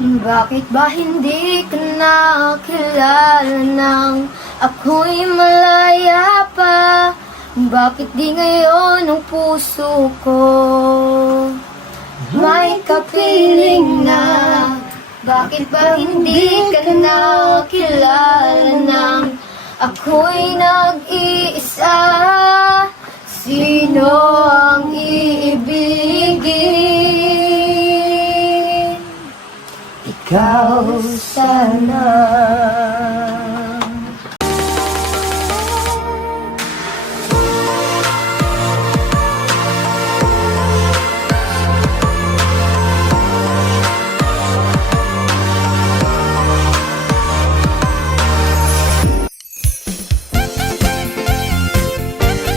Bakit ba hindi ka nakilala nang ako'y malaya pa? Bakit di ngayon ang puso ko may kapiling na? Bakit ba hindi ka nakilala nang ako'y nag-iisa? Sino ang iibigin? Ikaw sana.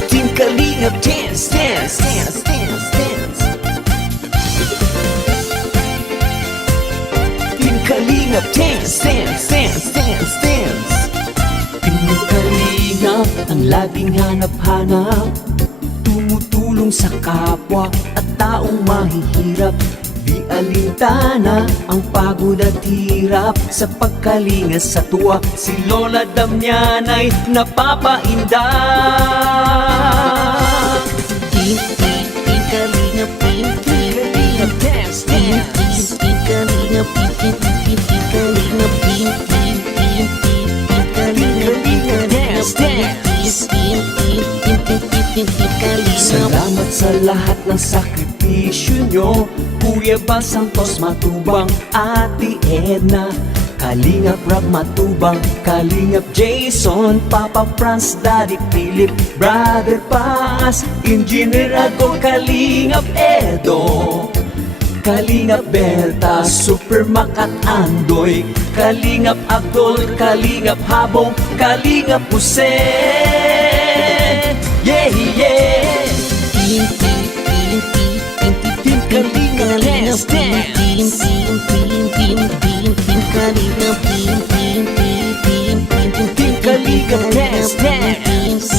Team Kalingap dance, dance, dance, dance, dance. Team Kalingap dance, dance, dance, dance, dance. Team Kalingap ang laging hanap-hanap, tumutulong sa kapwa at taong mahihirap. Di alintana ang pagod at hirap, sa pagkalinga sa tuwa si Lola Damianay napapainda. Team Kalingap, Team Kalingap dance, dance. Team Kalingap, Team Kalingap, Team Kalingap dance, dance. Team Kalingap. Salamat sa lahat ng sakripisyo nyo, Kuya Bal Santos Matubang, Ate Edna, Kalingap Rab Matubang, Kalingap Jason, Papa Franz, Daddy Philip, Brother Paz, Engineer Ago, Kalingap Edo, Kalingap Berta, Super Mac at Andoy, Kalingap Abdol, Kalingap Habong, Kalingap Jose. Yeah, yeah. Team Kalingap dance, dance. Team Kalingap, Team Kalingap dance, dance.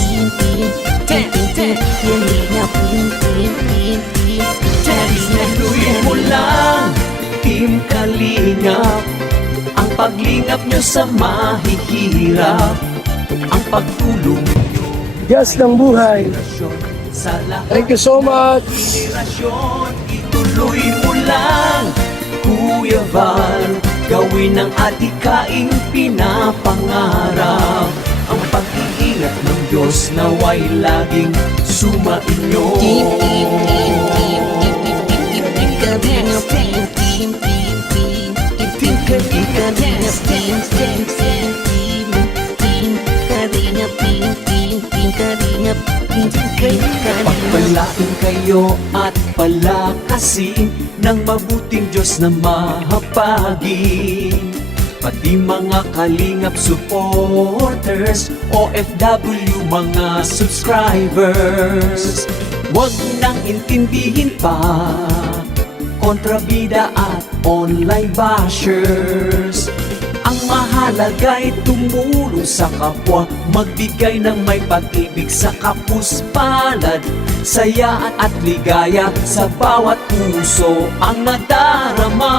Tuloy mo lang, Team Kalingap, ang paglingap nyo sa mahihirap, ang pagtulong nyo Gas ng buhay. sa lahat. Thank you so much. Generasyon, ituloy mo lang, Kuya Val, gawin ang atikaing pinapangarap. Ang pag-iingat ng Diyos naway laging sumainyo. Pagpalain kayo at palakasin ng mabuting Diyos na mahapagin. Pati mga Kalingap supporters, OFW mga subscribers, huwag nang intindihin pa kontrabida at online bashers. Ang mahalaga'y tumulong sa kapwa, magbigay ng may pag-ibig sa kapuspalad, saya at ligaya sa bawat puso ang nadarama.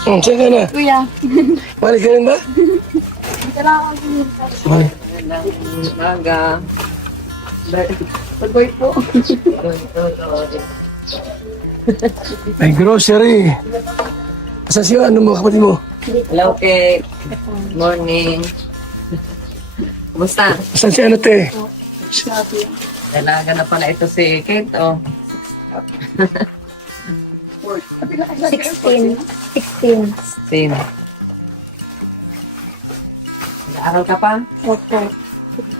Saan ka na? Kuya, Balik ka rin ba? kailangan ko minsan. Balik. Maga. Pag-boy po. May grocery. Asan siya? Ano mo kapatid mo? Hello, Kate. Morning. Kumusta? Asan siya ano te? Dalaga na pala ito si Kate, oh. 16. 16. Same. Nag-aaral ka pa? Okay.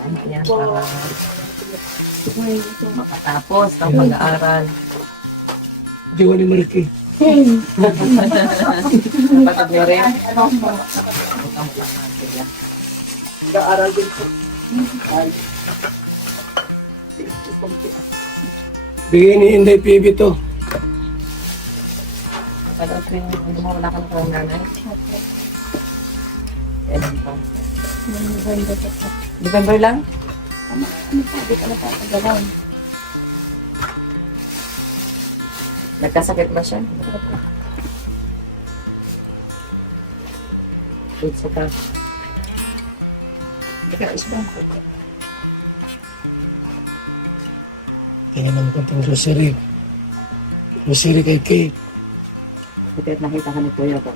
Ano yan para makatapos ang pag-aaral. Di wali malaki. Kapatid niyo rin? Nag-aaral din po. Bigay ni Inday PB to. Kapanood ko yung ano mo, wala ka na kang nanay? Kailan pa? November lang? Ano pa, di ka napapagalaw. Nagkasakit ba siya? Wait, sa ka. Teka, isbang ko. Tingnan naman itong grocery. Grocery kay Kate. Bakit nakita ka ni Kuya ba?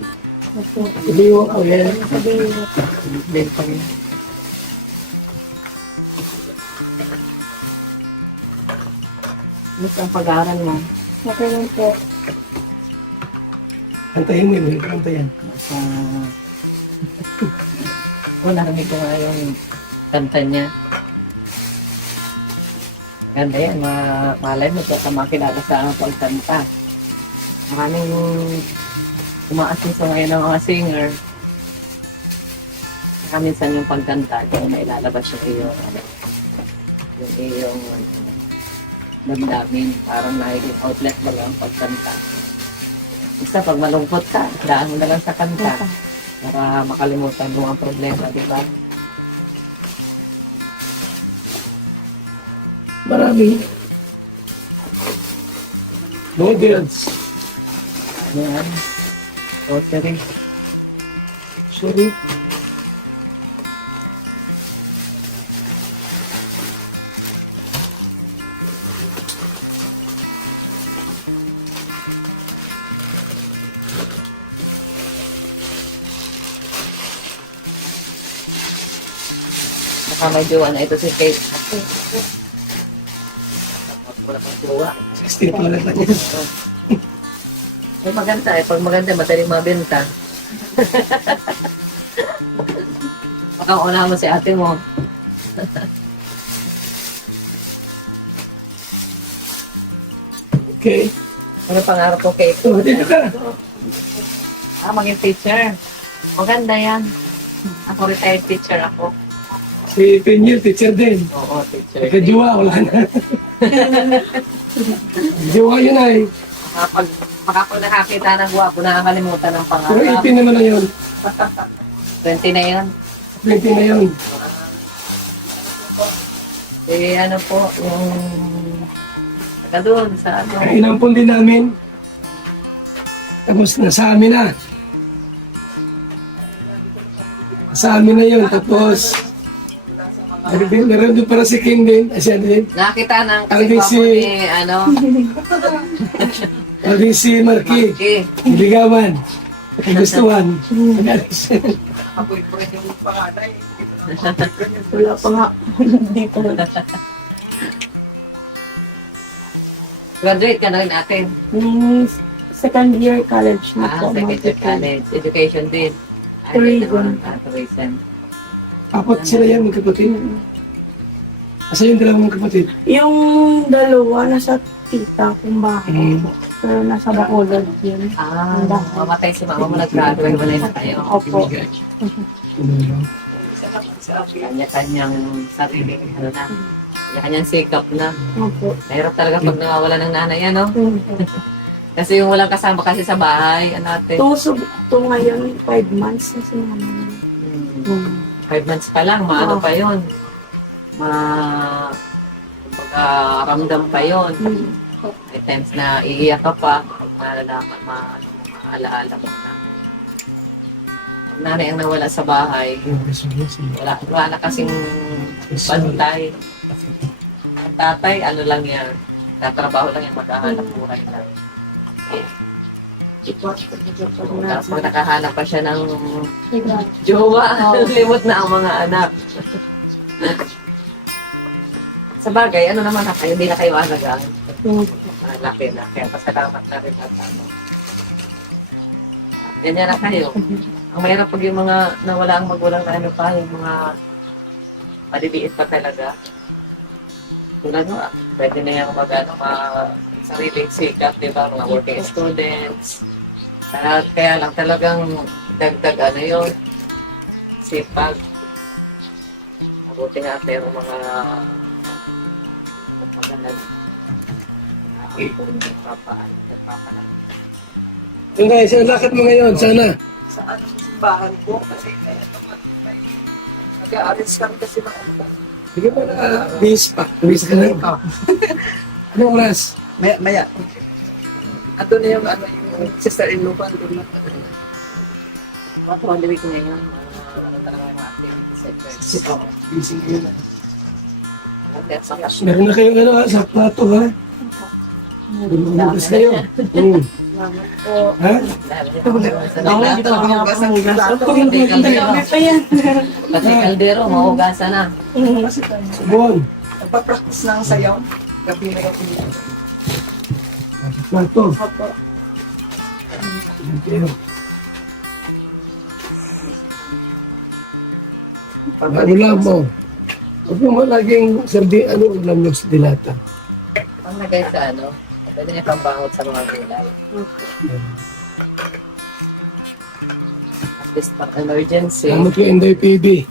Opo. Iliwa ko yan. Sabi, Then pa rin. Gusto ang pag-aaral mo? okay lang po. Antayin mo yun. Antayin. Sa... narinig ko nga yung kanta niya. Ganda yan. Malay mo ito ka makilala sa pagkanta. Maraming umaasin sa ngayon ng mga singer. Saka minsan yung pagkanta, yung nailalabas yung iyong damdamin. Parang naging outlet mo lang pagkanta. Basta pag malungkot ka, daan mo na lang sa kanta. Para makalimutan mo ang problema, di ba? Marami. Models. Ano yan? Rotary. Sorry. Baka may jowa na ito si Kate. Wala pang jowa. 60 pa lang yan. Ay, maganda eh. Pag maganda, madaling mabenta. Baka una mo si ate mo. Okay. Ano pangarap ko, Kate? So, dito ka. Maging teacher. Maganda yan. Ako retired teacher ako. Si Penyel, teacher din. Oo, teacher. Nagka-jowa, wala na. Jowa yun ay. Baka pag nakakita ng guwapo, nakakalimutan ng Pero pangarap. 18 naman na yun. 20 na yun. 20 na yun. Eh, ano po, yung... Taga doon, sa ano. Inampun din namin. Tapos nasa amin na. Sa amin na yun. Tapos, meron doon para si King din. Asya din. Nakita ng Ang kasi busy. guwapo ni, ano, Pagin si Marky. okay. Ligawan. Gustuhan. Nagalis. Wala pa nga. Dito. Graduate ka na rin natin. Yung second year college na po. Second year college. Education din. Tourism. Tourism. Apat sila yan, magkapatid. Asa yung dalawang kapatid? Yung dalawa, nasa tita kong bahay. Pero nasa Bacolod yun. Mamatay si mama mo, nag-graduate, wala na tayo. Opo. Kanya-kanyang sariling, ano na, kanya-kanyang sikap na. Opo. Mahirap talaga pag nawawala ng nanay, ano? Kasi yung walang kasama kasi sa bahay, ano natin. Ito ngayon, 5 months na si mama. 5 months pa lang, maano pa yun. Kumbaga, ramdam pa yun. May times na iiyak ka pa, malalaman, maalaala mo na. Ang nanay ang nawala sa bahay, wala na kasing pantay. Ang tatay, ano lang yan, tatrabaho lang yan, maghahanap buhay lang. Tapos pag nakahanap pa siya ng jowa, limot na ang mga anak. Sa bagay, ano naman na kayo, hindi na kayo alagaan. Laki na, kaya pasalamat na rin at ano. Ganyan na kayo. Ang mahirap pag yung mga nawala ang magulang na ano pa, yung mga maliliit pa talaga. Tulad mo, pwede na yung sariling sikat, di ba? Mga working students. Kaya lang talagang dagdag ano yun, sipag. Mabuti nga at mayroong mga nagpapalang. Yung guys, ang lakad mo ngayon, sana. Sa ano sa simbahan ko, kasi nag-aalis kami kasi Hindi ka ba na-bis pa? Bis ka na? Anong oras? Maya. Ato na yung sister-in-law ko. Andun na. Mga Holy Week ngayon. Ano talaga yung mga activities sa church. Busy ngayon. That's a cash. Meron na kayong sa plato, ha? Bumugas kayo. Ha? Ako, hindi pa nga ako hugas. Ako, hindi pa yan. Pati kaldero, mahugasan na. Subon. Nagpa-practice ng sayaw. Gabi na gabi. Plato. Opo. Thank you. Ulam mo. Huwag mo laging ulam nyo sa dilata. Ang lagay sa ano, pwede niya pambangot sa mga gulay. At least pang emergency. Salamat yung Inday PB.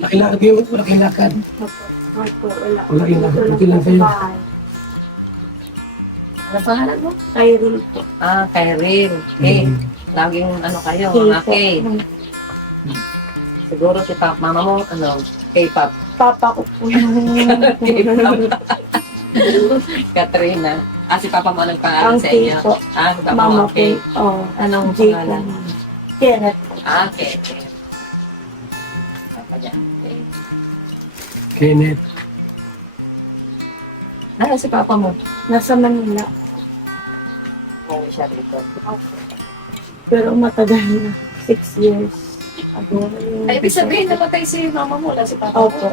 Lakilakad yun, lakilakad. Opo, wala. Wala lang, buti lang kayo. Ano pangalan mo? Kyril po. Kyril. Okay. Laging ano kayo, mga K. Siguro si mama mo, K-pop. Papa ko po yung Katrina. Si papa mo anong pangalan Ang sa inyo? K po. Si papa mama mo, ko. K. Oh, Anong J pangalan? po. Kenneth. K. Papa niya. K. Kenneth. Si papa mo? Nasa Manila. Umuwi siya dito. Pero matagal na. 6 years ago. Ay, ibig sabihin, namatay si mama mo, wala si papa mo. Opo.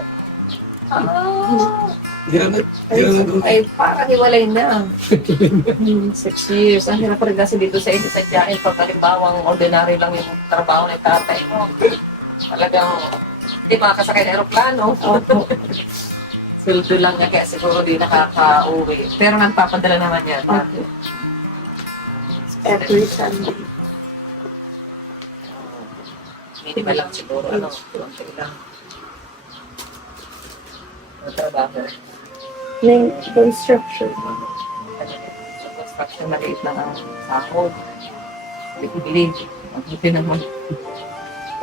Ay, parang hiwalay na. 6 years. Ang hirap rin kasi dito sa isa sa Jail, pag halimbawang ordinary lang yung trabaho ng tatay mo. Talagang, hindi makakasakay ng aeroplano. Opo. Sweldo lang niya, kaya siguro di nakaka-uwi. Pero nagpapadala naman yan. Opo. Every Sunday. Minimal lang siguro, konti lang. Ano trabaho? Yung construction. Sa construction, maliit lang ang sahod. Bili-bili. Ang buti naman.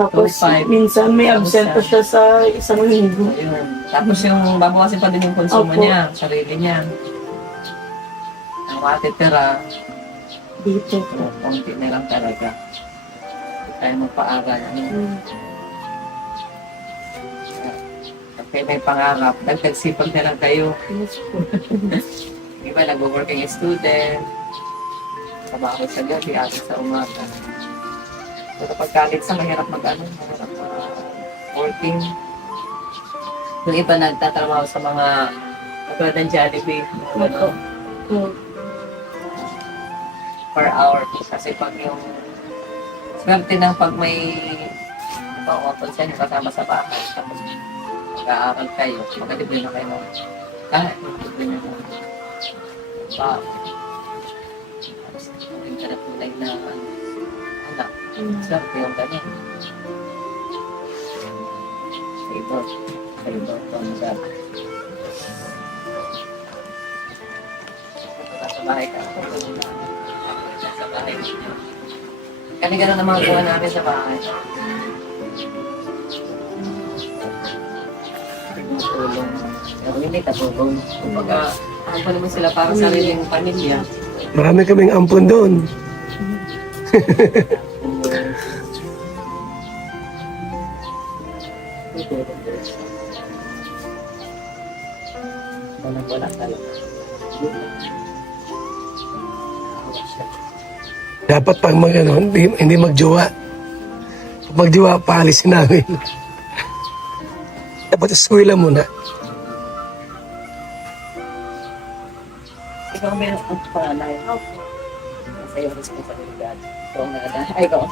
Tapos, 5. minsan may absent pa siya sa isang linggo. Ayun. Tapos yung babawasin pa din yung konsumo Opo. niya, sarili niya. Ang matitira, Dito. konti na lang talaga. Hindi tayo magpaaral. Kaya may pangarap, nagtagsipag na lang kayo. Yes po. Iba, nag-working student, trabaho sa gabi, atin sa umaga. So kapag college sa mahirap mahirap working. Yung iba nagtatrabaho sa mga katulad ng Jollibee, Opo. per hour. Kasi pag yung swerte ng pag may pang-otol siya yung kasama sa bahay, tapos mag-aaral kayo, magkalibre na kayo ng kahit magkalibre na ng bahay. Tapos yung kanatulay na anak, swerte yung ganyan. Sa iba, sa bahay ka, sa bahay ninyo. Kani gano'n ang mga gawa namin sa bahay. Tulong. Pero hindi katulong. Kumbaga, ano pa naman sila para sa sariling pamilya. Marami kaming ampon doon. Wala talaga. Dapat pag hindi magjowa. Pag magjowa, paalisin namin. Dapat eskwela muna. Ikaw ang meron ang panganay. Sa iyong responsibilidad. Ikaw ang nanay. Ay, ikaw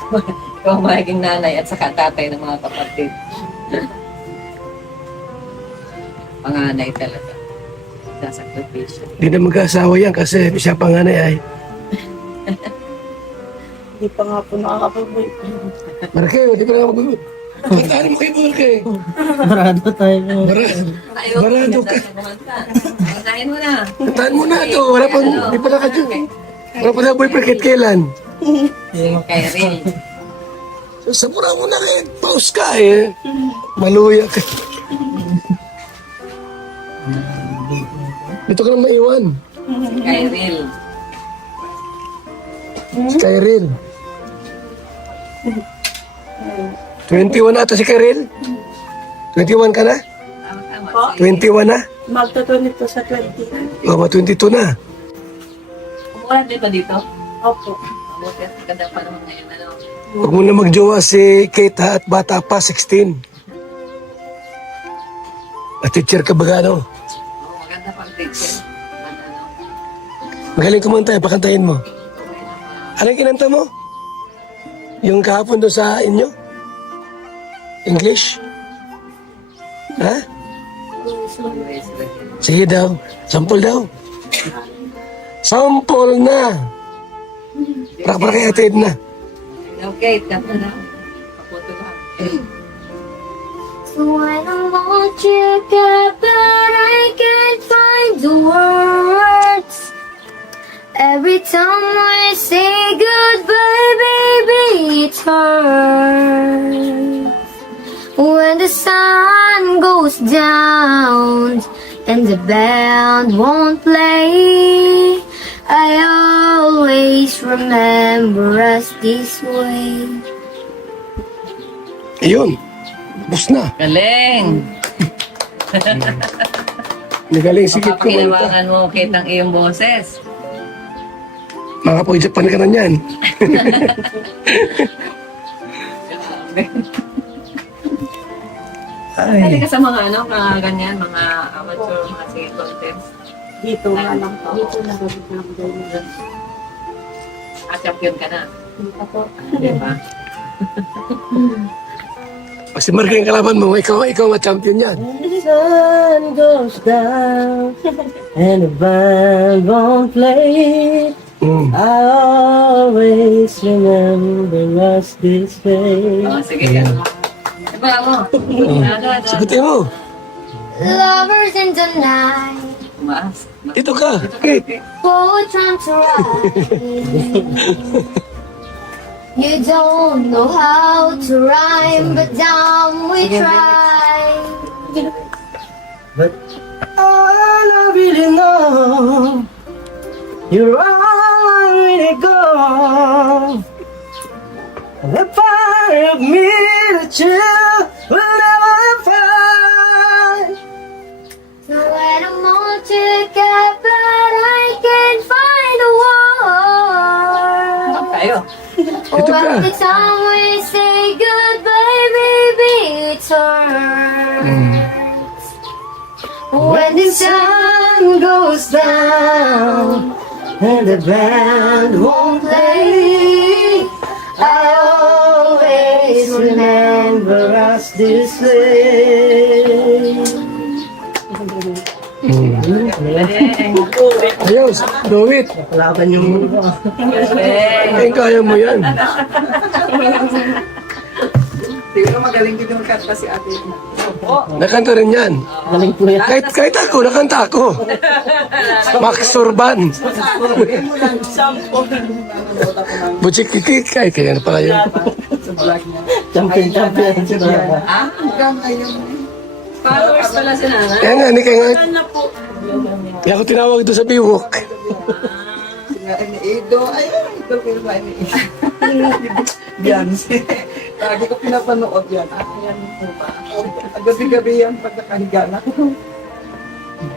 ang magiging nanay at saka tatay ng mga kapatid. Panganay talaga. Sakripisyo. Hindi na mag-asawa yan kasi siya panganay ay. Hindi pa nga po nakakapag-boyfriend. Marke, di pa na mag- Puntahan mo kay Marke. Barado tayo. Barado ka. Unahin mo na. Puntahan mo na to. Wala pang, di pa nakadyo. Wala pa na boyfriend kahit kailan. Kay Rin. Sa mura mo na rin, pause ka eh. Maluya ka. Dito ka na maiwan. Kay Rin. Si Kyril. 21 ata si Kyril? 21 ka na? Tama. 21 na? Magtutunit po sa 20. O, 22 na. Umulan din ba dito? Opo. Mabuti at ganda pa naman ngayon. Ano? Huwag mo na magjowa si Kate ha, at bata pa, 16. At teacher ka ba gano? Oo, maganda pang teacher. Ano? Magaling kumanta, pakantahin mo. Anong kinanta mo? Yung kahapon doon sa inyo? English? Ha? Sige daw. Sample daw. Sample na. Para kay Ate Edna. Okay, kanta na. Paputo lang. So when I want you back, but I can't find the words. Every time we say goodbye, baby, it hurts. When the sun goes down and the band won't play, I always remember us this way. Ayun. Tapos na. Galing! Nagaling sigit ko. Mapapakinabangan mo kitang iyong boses. Mga po, Japan ka na yan. Hindi ka sa mga ano, mga ganyan, mga amateur, mga singing contest. Dito nga lang po. Dito na gawin na ako dahil. Champion ka na. Dito po. Di ba? Kasi Mark yung kalaban mo, ikaw ma-champion yan. The sun goes down and the band won't play. I always remember us this way. Oh, sige ka. Diba mo? Sagutin mo. Lovers in the night, Tumaas. Dito ka. Kate. poets trying to write. You don't know how to rhyme, but damn, we try. But all I really know, you're all I really go. The part of me that you will never find. So when I'm all together, I can't find a word. Tayo. Ito ka. Every time we say goodbye, baby, it hurts. When the sun goes down And the band won't play. I always remember us this way. Ayos, do it. Laban yung mundo. Ay, kaya mo yan. Siguro magaling din yung kanta si ate. Nakanta rin yan. Galing po yan. Kahit ako, nakanta ako. Max Sorban. Butchik-kikik. Ay, kaya na pala yun. Sa vlog niya. Champion si Rama. Ah, Hanggang ngayon. followers pala si Nana. Kaya nga, ni kaya nga. Kaya ako tinawag doon sa biwok. Nga ni Edo. Ay, idol ko yung ni Edo. Beyonce. Lagi ko pinapanood yan. Ayan po ba? Gabi-gabi yan pag nakahiga na.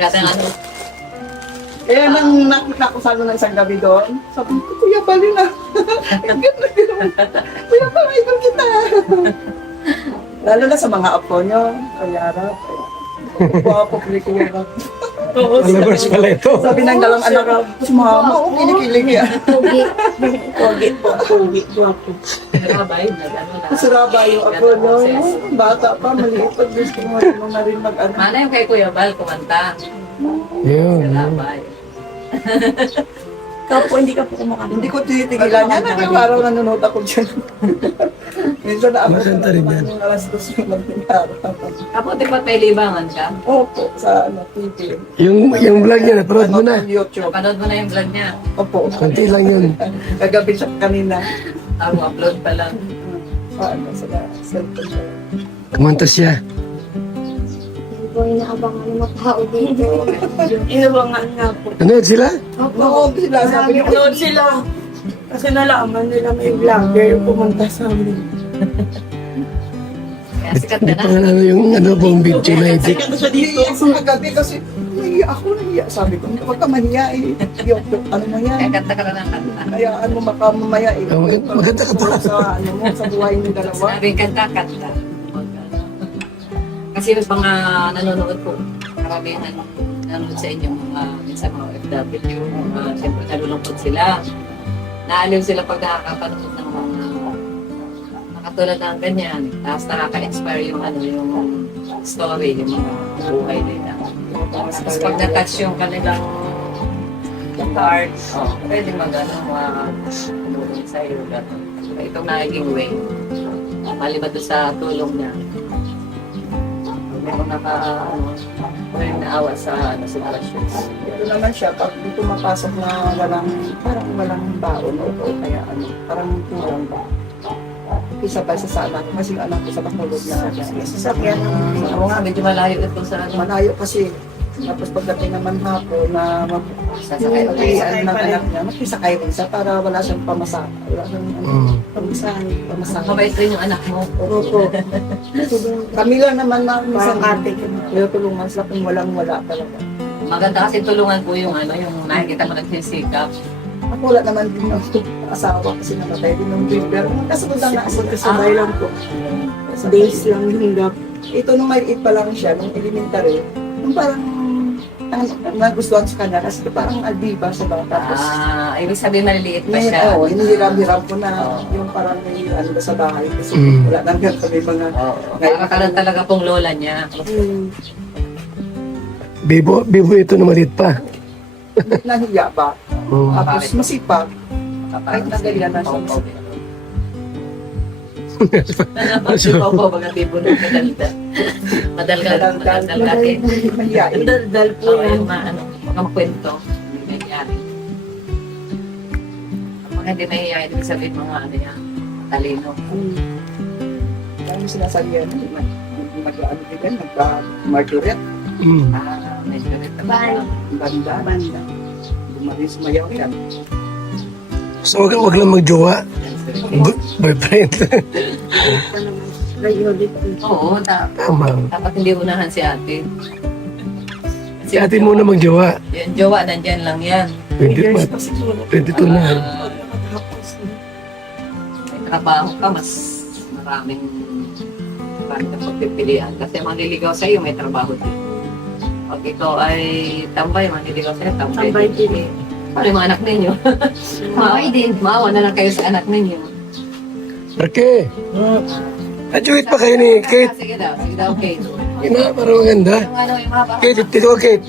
Kata nga ano. Eh, nang nakita ko sana ng isang gabi doon, sabi ko, Kuya Bali na. Kuya Bali, idol kita. Lalo na sa mga apo nyo, kayarap. Guwapo, Kuya Bali. Followers pala ito. Sabi ng dalawang anak ko, mama, kinikilig yan. Pogi. Pogi po. Pogi. Guwapo. Nagabay, nag-ano na. Saraba yung ako, no? Bata pa, maliit pa, gusto mo na rin mag-ano. Mana yung kay Kuya Bal, kumanta. Yun. Nagabay. Ikaw po, hindi ka po kumakanta. Hindi ko titigilan yan. Araw-araw nanonood ako dyan. Minsan naabot Maganda rin yan. ng alas 2 ng madaling araw. Kaputi pa may libangan ka? Opo, sa TV. Yung vlog niya, napanood mo na. YouTube. Napanood mo na yung vlog niya. Opo. Konti lang yun. Kagabi siya kanina. Upload pa lang. Sa cellphone ko. Kumanta siya. Hindi ko inaabangan ng mga tao dito. Inabangan nga po. Nanood sila? Noon sila, sabi niyo. Nanood sila. Kasi nalaman nila may vlogger yung pumunta sa amin. Kaya sikat Hindi ka pa na. nga ano yung ano bang video na edit. Kaya siya dito. Dito sa kagabi kasi nahiya ako, nahiya. Sabi ko, huwag ka mahiya eh. Ano mo Kaya yan? kanta ka na ng kanta. Hayaan mo makamamaya eh. Maganda ka pa. Sa ano mo, sa buhay ng dalawa. Sinabi kanta, kanta. Kasi yung mga nanonood po, karamihan nanonood sa inyo mga minsan mga FW, siyempre nalulungkot sila. Naaliw sila pag nakakapanood ng mga katulad ng ganyan. Tapos nakaka-inspire yung ano, yung story, yung mga buhay nila. Tapos pag na-touch yung kanilang heart, pwede mag-ano, tulong sa iyo. Itong naging way. Maliban doon sa tulong niya. Meron may naawa sa sitwasyon. Ito naman siya, pag dito mapasok na parang walang baon o kaya ano, parang kulang ba. Isa pa sa anak, kasi yung anak ko sa Bacolod na sasakyan ng Oo nga, medyo malayo ito sa ano. malayo kasi. Tapos pagdating naman hapon na Sasakay ulit. magkakaian ng anak niya, makisakay rin siya para wala siyang pamasahe. Wala siyang pamasahe. Mabait rin yung anak mo. Opo. Kami lang naman na minsan kaya tulungan sila kung walang-wala talaga. Maganda kasi tulungan po yung ano, yung nakikita mo nagsisikap. Ako wala naman din ng asawa kasi namatay din ng builder. Kasunod lang na kasabay lang po. Days lang hinggap. Ito nung maliit pa lang siya, nung elementary, nung parang nagustuhan sa kanya kasi parang aldiba siya ba. Tapos, Ibig sabihin maliliit pa ngayon, siya. hinihiram-hiram ko na Oo. yung parang may ano ba sa bahay kasi Mm. wala nang ganito may mga Para ka lang talaga pong lola niya. Bibo ito na maliit pa. nahiya ba. Oh. Tapos masipag, kahit na ganyan na siya. Kasi pa po, mga tipo ng madalda. Madalgal laki. Mahiyain. Daldal po Oo, yan. yung mga kwento. Hindi nangyari. Ang mga hindi mahihayin, ibig sabihin mga ano yan, talino. Dahil sinasabihan, mag-ano din yan, nagka-margaret, Medyo rin banda. Bumalis mayaw yan. So wag lang magjowa. Boyfriend. Oo, Tama. dapat hindi unahan si ate. Si ate muna magjowa. Yung jowa, nandyan lang yan. 22 na. May trabaho ka, mas maraming pagpipilian. Kasi manliligaw sa'yo, may trabaho din. Pag ikaw ay tambay, manliligaw sa'yo, tambay din. Paano yung mga anak ninyo? Maaway din. Maawa na lang kayo sa anak ninyo. Marke. Najuhit pa kayo ni Kate. Sige daw, Kate. Ina, parang maganda. Yung ano, yung mga Kate, dito ka Kate.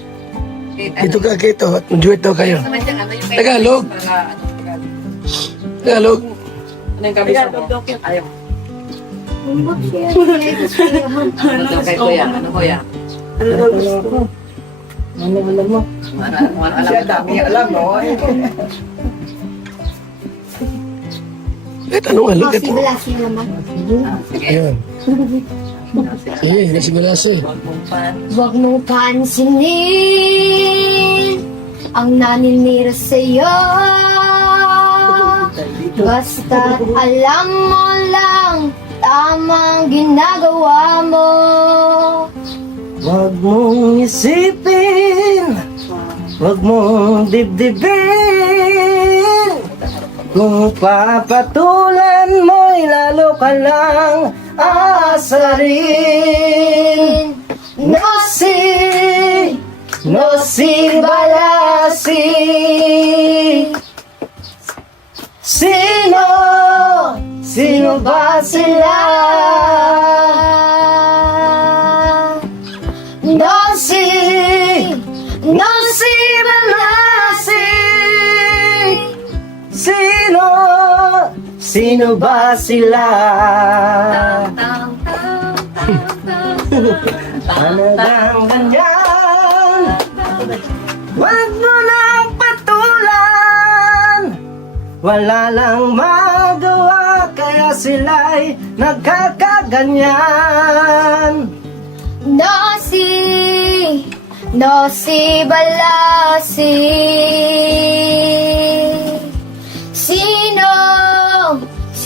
Dito ka Kate. Oh. Najuhit daw kayo. Naman dyan, ano yung Tagalog. Para, ano, Tagalog. Tagalog. Ano yung kabisa mo? Ayaw. Ano daw kay kuya? Ano kuya? Ano daw gusto mo? Ano alam mo? Ano alam Siya mo? dami alam mo. Kahit anong alam. Kahit Possibility naman. Sige. Ayan. Sige, nasigalasa eh. Huwag mong pan. Huwag mong pansinin ang naninira sa'yo. Basta't alam mo lang tamang ginagawa mo. Huwag mong isipin, huwag mong dibdibin. Kung papatulan mo'y lalo ka lang aasarin. No si balasi. Sino ba sila? No si balasi. Sino ba sila? Talagang ganyan. Wag mo nang patulan. Wala lang magawa, kaya sila'y nagkakaganyan. Nosy Balasi.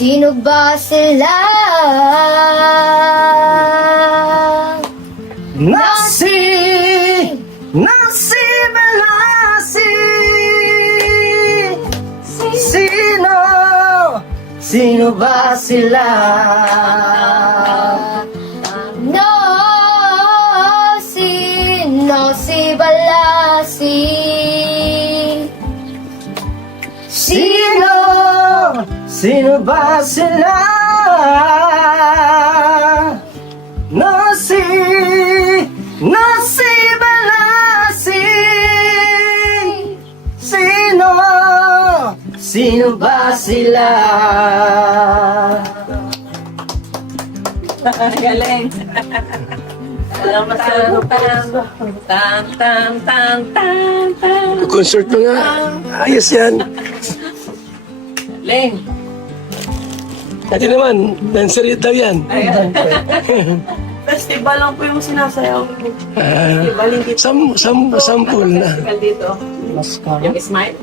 Sino ba sila? Nasi Balasi. Sino ba sila? Nosy Balasi. Sino ba sila? Nasi Balasi. Sino ba sila? Galing. Salamat sa Tan, tan, tan, tan, tan. Concert mo nga. Ayos yan. Galing. Dati naman, dancer yun daw yan. Festival lang po yung sinasayaw ko. Festival, hindi Sample na. Festival dito. Yung Smile.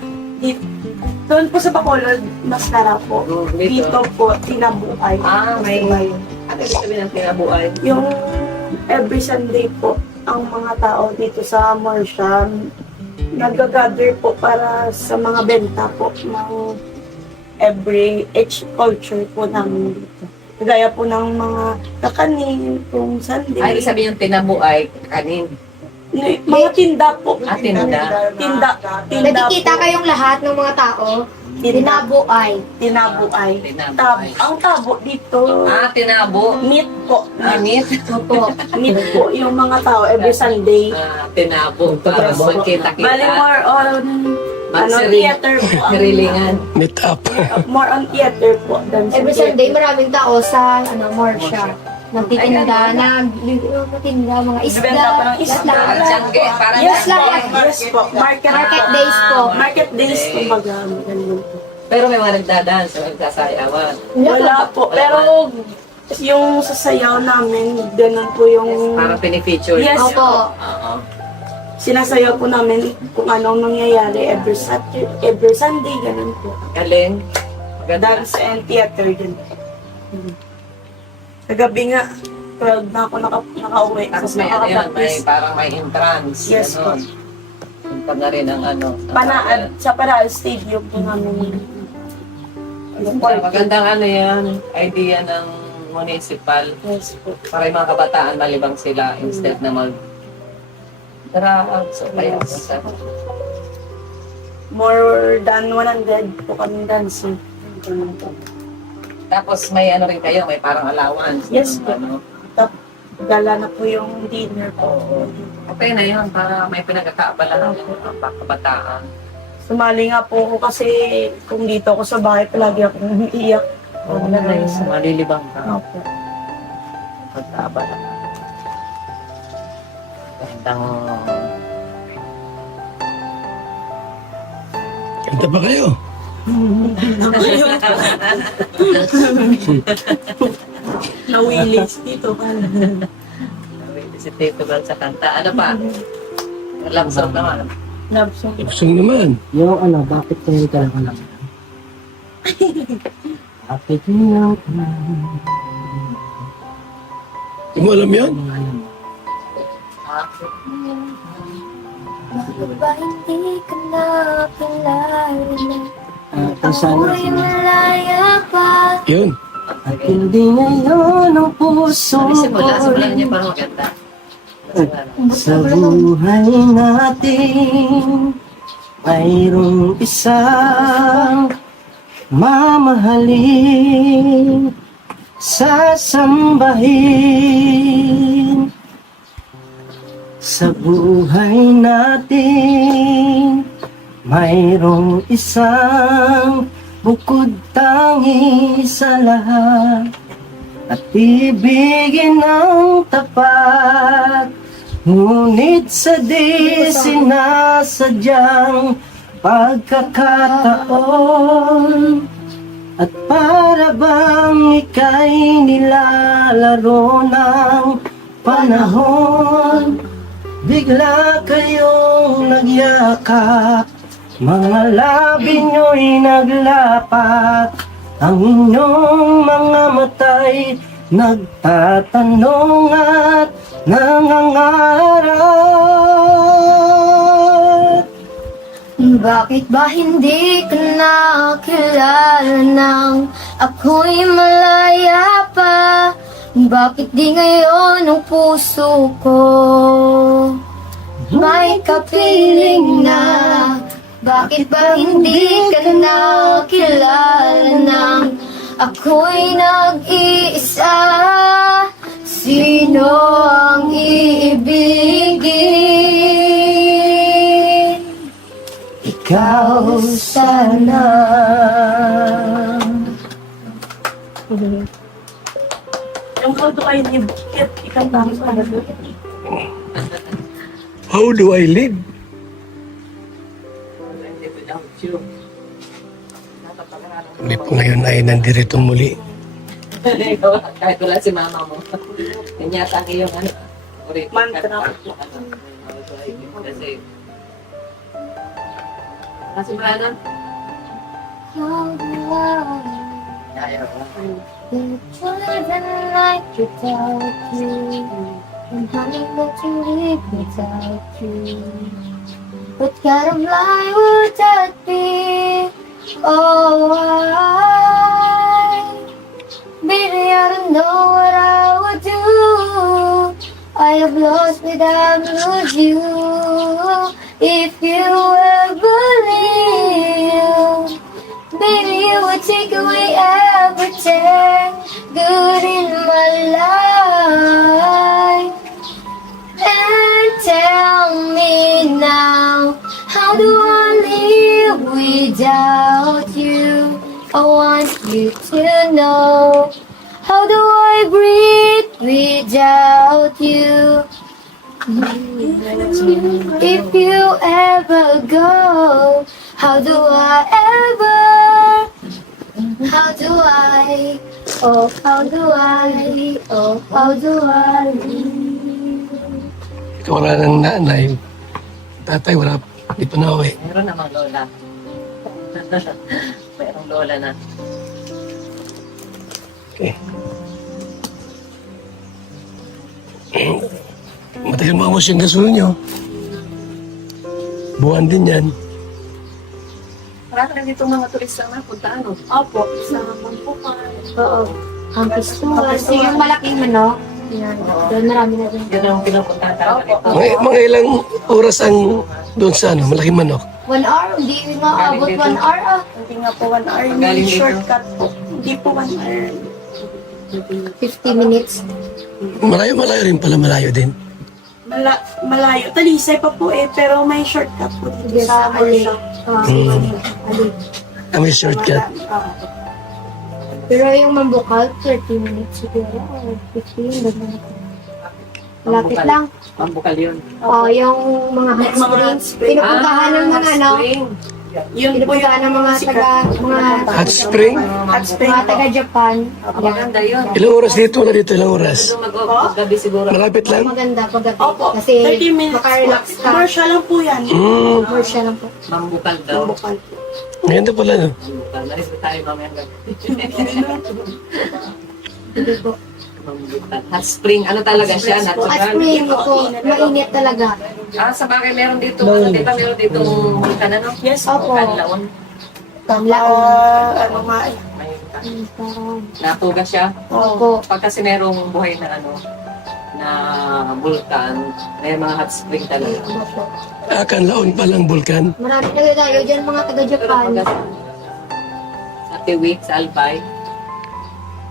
Doon po sa Bacolod, mascara po. Dito. Dito po, tinabuhay. May... Festival. Ano ibig sabihin ng tinabuhay? Yung every Sunday po, ang mga tao dito sa Morsha, nag-gather po para sa mga benta po ng each culture po namin dito. Gaya po ng mga kakanin, kung Sunday. Ay, ibig sabihin yung tinabuhay, kanin. Mga tinda po. Tinda. Tinda Nakikita po. kayong lahat ng mga tao. Tinabuay. Tinabuay. Tinabuay. Ang tabo dito, Tinabo. meat po. Minit. Opo. Meat po yung mga tao every Sunday. Tinabo. Para magkita-kita. Bali more on theater po. Grillingan. Meet up. More on theater po than sa Every theater. Sunday, maraming tao sa Morsha. Nagtitinda nagtitinda mga isda. Nagbenta pa ng isda. Tiyangge, parang Yes, tiyangge. yes po. Market days po. Market days po ganun po. Pero may mga nagdadance, may nagsasayawan. Wala po. Pero yung sasayaw namin, ganun po yung Parang pinifeature. Yes. Opo. Oo. sinasayaw po namin kung anong nangyayari every Saturday, every Sunday, ganun po. Galing. Maganda. Dance and theater din. Kagabi nga, 12 na ako nakauwi. Tapos may ano yun, may nakaka-practice. parang may entrance. Yes po. Ganon. Punta na rin ang ano. ang Panaad, sa Panaad Stadium po namin. Magandang ano yan, idea ng municipal Yes po. para yung mga kabataan malibang sila instead na mag so kaya More than 100 po kami dancing. Ganun po. tapos may ano rin kayo, may parang allowance. Yes po. Ano. Gala na po yung dinner po. Okay na yun, para may pinagkakaabalahan ng kabataan. Sumali nga po ako kasi kung dito ako sa bahay, palagi ako umiiyak. Oo, na nice. Malilibang ka. Opo. Pagkaabala. Gandang... Kanta ba kayo? Nawilis dito. Si Tito Bal sa kanta. Ano pa? Love song naman. Love song. Gusto naman. Yung ano, bakit ngayon ka lang? Bakit ngayon ka lang? Hindi mo alam yan? Ba hindi ka na kilala? Kung sana. Ako'y malaya pa. Yun. At hindi ngayon ang puso Simulan niya ko parang maganda. sa buhay natin. Mayroong isang mamahalin, sasambahin. Sa buhay natin, mayroong isang bukod tangi sa lahat, at ibigin ng tapat. Ngunit sa di sinasadyang pagkakataon, at para bang ika'y nilalaro ng panahon, bigla kayong nagyakap, mga labi nyo'y naglapat, ang inyong mga mata'y nagtatanong at nangangarap. Bakit ba hindi ka nakilala nang ako'y malaya pa? Bakit di ngayon ang puso ko may kapiling na? Bakit ba hindi ka nakilala nang ako'y nag-iisa? Sino ang iibigin? Ikaw sana. Yung how do I live? Ikantang ko na doon. How do I live? Without you. Kami po ngayon ay nandirito muli. Kahit wala si mama mo. Yan yata ang iyong ano. Mantra. Kasi Brana? How do I live a life without you? And honey, let you live without you. What kind of life would that be? Oh, baby, I don't know what I would do. I have lost without lose you. If you ever leave, baby, you would take away everything good in my life. And tell me now, how do I live without you? I want you to know, how do I breathe without you? If you ever go, how do I ever? How do I? Oh, how do I? Oh, how do I? Ikaw wala ng nanay. Tatay wala. Di pa na uwi. Meron namang lola. Merong lola na. Okay. Matagal maamos yung gasol nyo. Buwan din yan. Marami na dito mga turista na punta ano. Opo, sa Mampukan. Oo. Ang pistuan. Yung malaking manok. Yan. Doon marami na din. Yan ang pinupunta talaga dito. Mga ilang oras ang doon sa ano, malaking manok. 1 hour? Hindi nga abot 1 hour ah. Hindi nga po 1 hour. Galing May dito. shortcut po. Hindi po 1 hour. 50 minutes. Malayo rin pala, malayo din. Malayo. Talisay pa po eh, pero may shortcut po dito Yes, sa Ali. Morsha. Ali. May shortcut. Pero yung Mambukal, 30 minutes siguro. Or 15. Ganun. Malapit lang. Mambukal yun. Yung mga hot springs. Pinupuntahan ng mga ano. Yun po Pinupuntahan ng mga taga, Hot spring? hot spring mga po. taga Japan. Maganda yun. Ilang oras dito? Wala dito, ilang oras? Doon mag-off gabi siguro. Malapit lang? Maganda paggabi. Opo, Kasi 30 minutes makarelax po. ka. Morsha lang po yan. More siya lang po. Mambukal daw. Bukal po. Maganda pala, no? Mambukal. Naris na tayo mamaya gabi. Hindi po. Mambukal. Hot spring. Ano talaga siya? At Natural. spring po, mainit talaga. Sa bagay meron dito. Ano dito? Meron dito vulkan ano? Yes Opo. po. Kanlaon. Ano nga eh. May vulkan. Natuga siya. Opo. Pag kasi merong buhay na ano, na vulkan, may mga hot spring talaga. Opo. Kanlaon palang bulkan. Marami talaga tayo dyan mga taga Pero Japan. pag sa Tiwik, sa Albay,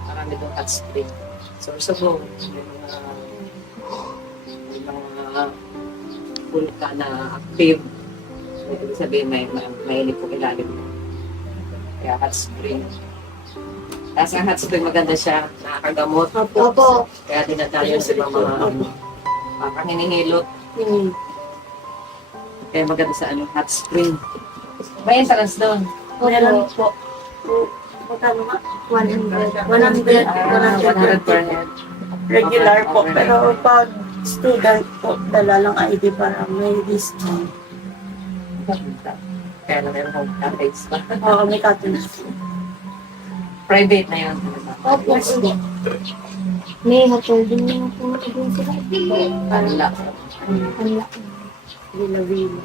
marami doon hot spring. Sorsogon, may mga vulkan na active. Ibig sabihin, may inip po ilalim. Kaya hot spring. Tapos ang hot spring maganda siya, nakakagamot. Opo. Kaya dinadayo sa mga parang hinihilot. Kaya maganda sa hot spring. May entrance doon. Meron po. Magkano nga? 100. 100 per head. Regular po. Pero pag student po, dala lang ID para may discount. Kaya na meron home cottage pa. Oo, may cottage. Private na yun. Opo. May hotel din yung pumunta din sila. Wala. Ang laki. Vila-vila.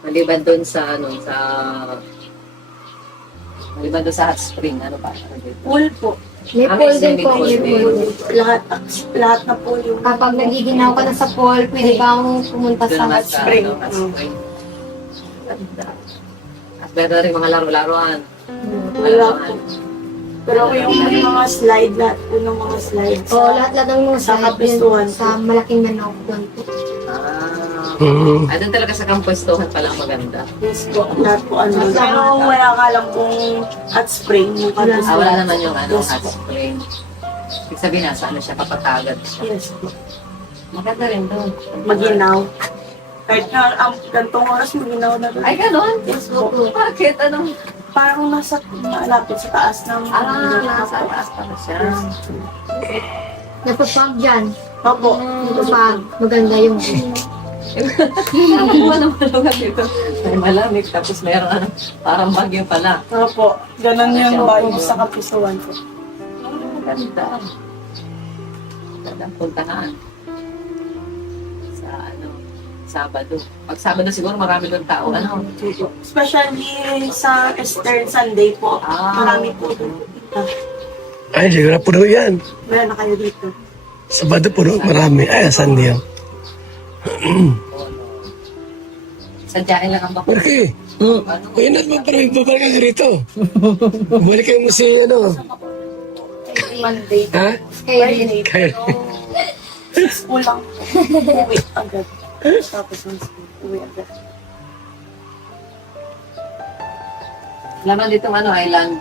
Maliban doon sa maliban doon sa hot spring, ano pa? Ano dito? Pool po. May pool din po. May Swimming pool. Lahat na po yung Kapag nagiginaw ka na sa pool, pwede kang pumunta Doon sa naman hot sa spring. hot spring. Ganda. At meron rin mga laro-laruan. wala po. Pero yung may mga slide, lahat po ng mga slides. O, lahat-lahat ng mga Sa side kapistuhan. yun, sa malaking manok doon po. Ah, doon talaga sa kampuestohan palang maganda. Yes po, lahat po ano. Pero wala ka lang kung hot spring. Yung Wala naman yung hot spring. Ibig sabihin nasa siya, papatagad siya. Yes po. Maganda rin doon. Maginaw. Kahit na ang gantong oras, maginaw na doon. Ay, ganon? Yes po. Bakit? Anong? Parang nasa malapit sa taas ng Nasa taas pa na siya. Napapag dyan. Opo. Napapag. Maganda yung Nakuha naman lugar dito. May malamig, tapos meron parang bagyo pala. Opo. Ganon yung vibe sa kapisuan ko. Ganda. Ganda puntahan. Sa Sabado. Pag Sabado siguro marami doon tao. Especially sa Eastern Sunday po. Marami po doon. Ay, siguro puno yan. Meron na kayo dito. Sabado puno, marami. Ay, Sunday yan. Sadyain lang ang bakit. Okay. Kaya naman parang babalik rito. Bumalik kayo mo si Monday. Ha? Friday. Kaya. School lang po. Uwi agad. Tapos ng school. Uwi agad. Laman ditong island.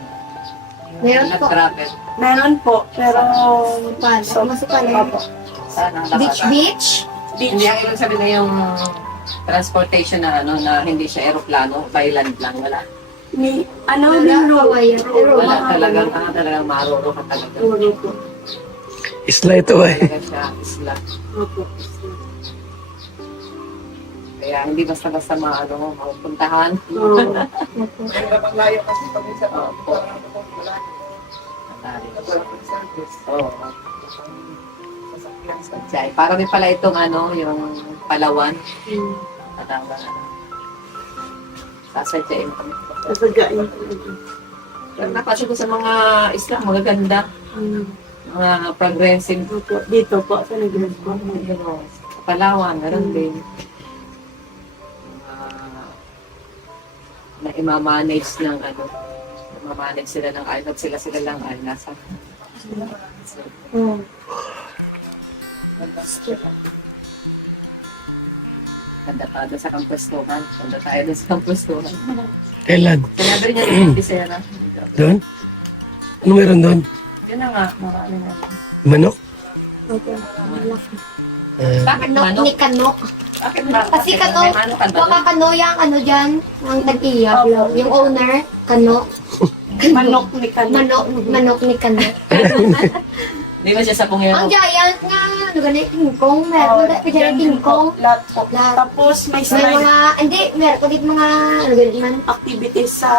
Meron po. Nag-travel. Meron po. Pero Masukal. Opo. Sana Beach, beach? Hindi ang ibig sabihin na yung transportation na na hindi siya aeroplano, by land lang, wala. May, Wala, yung Hawaiian. Pero Wala mga talagang maruro ka talaga. Puro po. Isla ito eh. Talaga siya, isla. Opo. Kaya hindi basta-basta mapuntahan. Oo. Layo kasi pag isa Opo. Oo. Sadyay. Para din pala itong yung Palawan. Parang sasadyain kami. Nasagain po. Pero napansin ko sa mga isla, magaganda. Mga progressive. Opo. Dito po. Sa Negros po. Sa Palawan, meron din. Na imamanage ng imamanage sila ng island, sila lang ay nasa. Ganda tayo sa kampuestuhan. Ganda tayo doon sa kampuestuhan. Kailan? Sinabi rin niya yung Bisera. Doon? Ano meron doon? Yun na nga, marami na. Manok? Bakit Kanok manok? ni Kanok. Bakit ba? Kasi Bakit Kanok, may manok ka ba? baka Kano yung dyan, ang nag-iyak lang. Yung owner, Kanok. Manok ni Kanok. Manok ni Kanok. Di ba siya sa Pungero? Ang giant nga, ano ganun, King Kong. Meron na pa dyan King Kong. Lahat po. Lahat. Tapos may May slide mga, hindi, meron ko dito mga, ano ganun man. activities sa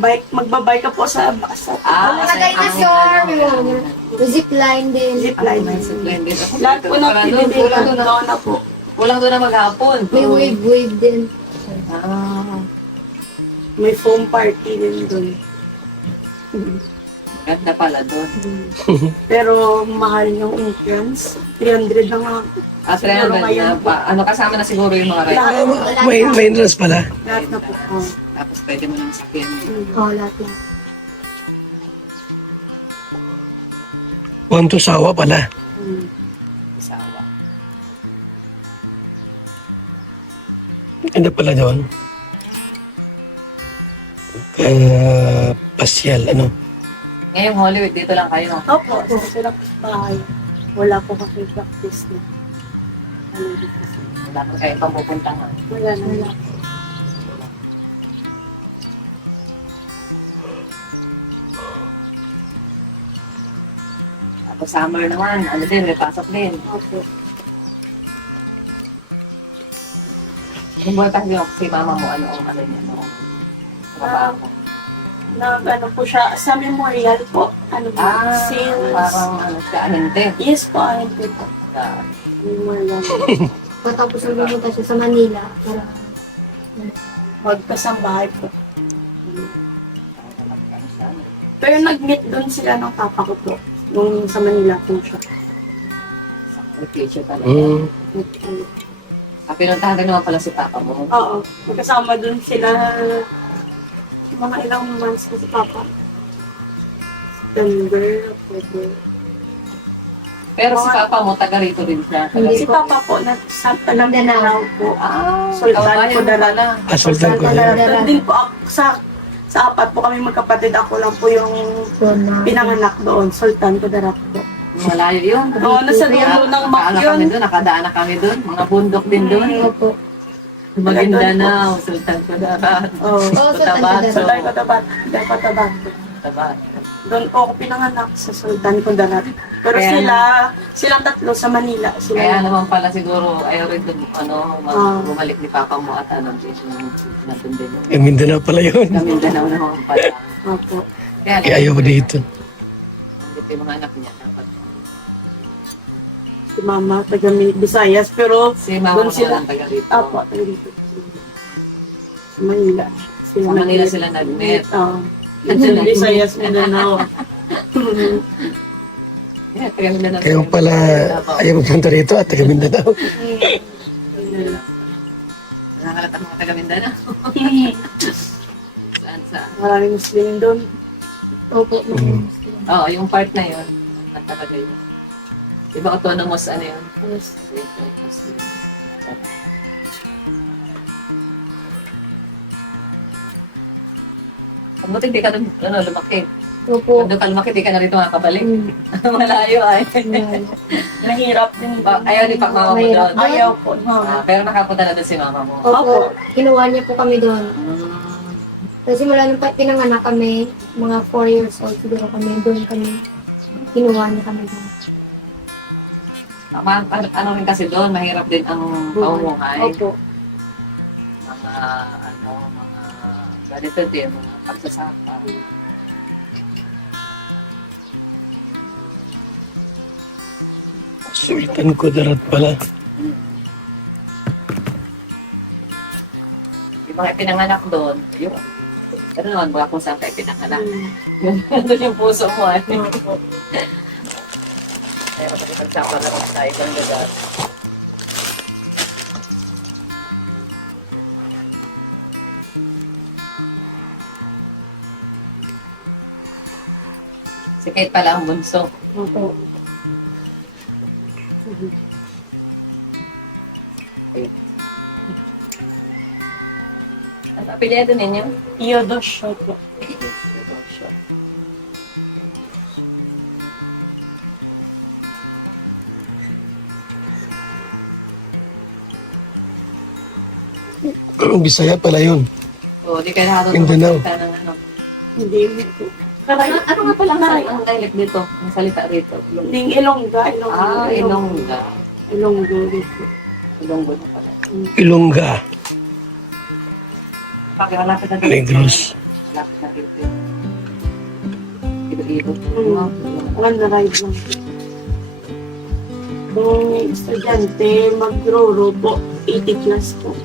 bike. Magbabike ka po sa Mga dinosaur, may mga zipline din. zipline. Splendid. Ako, Lahat po ng activity Kulang doon na. na po. Kulang doon na maghapon. May wave din. May foam party din doon. Ganda pala doon. Pero mahal yung entrance. 300 lang ang At Siguro na ngayon po. kasama na siguro yung mga lahat, rider. May entrance pala. lahat na po. Tapos pwede mo nang sakyan. Lahat. Ponto Sawa pala. Isawa. Ano pala doon? pasyal, ano? Ngayong Holy Week, dito lang kayo. Opo, sa silang bahay. Wala po kasi practice na. Wala kang kayo pang pupuntahan. Wala na. Wala. Tapos summer naman, ano din, may pasok din. Opo. Yung buwan tayo si mama mo, ano ang ano niya, ano ang trabaho. Nag-ano po siya, sa memorial po. Ano po, since... Parang ano siya, ahente. Yes po, ayun po. Memorial. Patapos na pumunta siya sa Manila para Magkasambahay po. Pero nag-meet doon sila ng papa ko po. Nung sa Manila po siya. Future talaga. Mm. Pinuntahan din naman pala si papa mo. Oo. Magkasama doon sila mga ilang months na si papa. September, October. Pero si papa mo, taga rito din siya. Hindi Si papa po, sa Mindanao po. Sultan Sultan ko Kudarat. Sultan ko Kudarat. na. Doon din po ako, sa apat po kami magkapatid. Ako lang po yung pinanganak doon. Sultan Kudarat po. Malayo yun. Oo, nasa dulo ng map Nakadaan yun. kami doon, nakadaan na kami doon. Mga bundok din doon. Opo. Maguindanao, Sultan Kudarat. Oo. Cotabato. Sultan Kudarat. Cotabato. Cotabato. Doon po ako pinanganak sa Sultan Kudarat. Pero Kaya- silang tatlo sa Manila. Kaya Sila naman pala siguro ayaw rin doon, ano, Ah. bumalik ni papa mo at ano, din nandun din. Yung Mindanao pala yun. Mindanao naman pala. Opo. Kaya Kaya ayaw mo dito. Dito yung mga anak niya. Dapat. Si Mama, taga Visayas. Pero Si mama doon mo sila. naman taga rito. Apo, taga dito. Sa Manila. Sa Manila sila nag-met. Oo. Sa Visayas, Mindanao. Yeah, taga Mindanao. Kayo pala ayaw mo punta rito at taga Mindanao. Nakakalatan mga taga Mindanao. Saan? Maraming Muslim doon. Opo. Oo, yung part na yun. Nagtatagal yun. Iba autonomous, ano yun? Muslim. Buti di ka doon lumaki. Opo. Kung doon ka lumaki, di ka na rito makakabalik. Malayo ay. Mahirap din. Ayaw ni mama mo Mahirap. doon. Ayaw po. No. Pero nakapunta na doon si mama mo. Opo. Kinuha niya po kami doon. Mm. Kasi mula nung pinanganak kami, mga 4 years old siguro kami, doon kami. Kinuha niya kami doon. Ano rin kasi doon, mahirap din ang pamumuhay. Opo. Mga ganito din, mga pagsasaka. Sultan Kudarat pala. Yung mga pinanganak doon, yun. Pero naman, baka kung saan kayo pinanganak. Doon yung puso mo eh. Kaya kapag pagsapa na kung tayo ng lugar. Si Kate pala ang bunso. Opo. Ano apelyado ninyo? Iodos. Opo. Bisaya pala yun. So, di kayo nakatutulog Mindanao. salita ng ano. Hindi po. Karay, Ano nga pala ang dialect dito? Ang salita rito? Ding Ilongga. Ilongga. Ilonggo dito. Ilonggo na pala. Ilongga. Pakimalapit na dito. Negros. Malapit na dito. Ido-ido. One ride lang. Kung estudyante, mag-roro po, 80 plus po.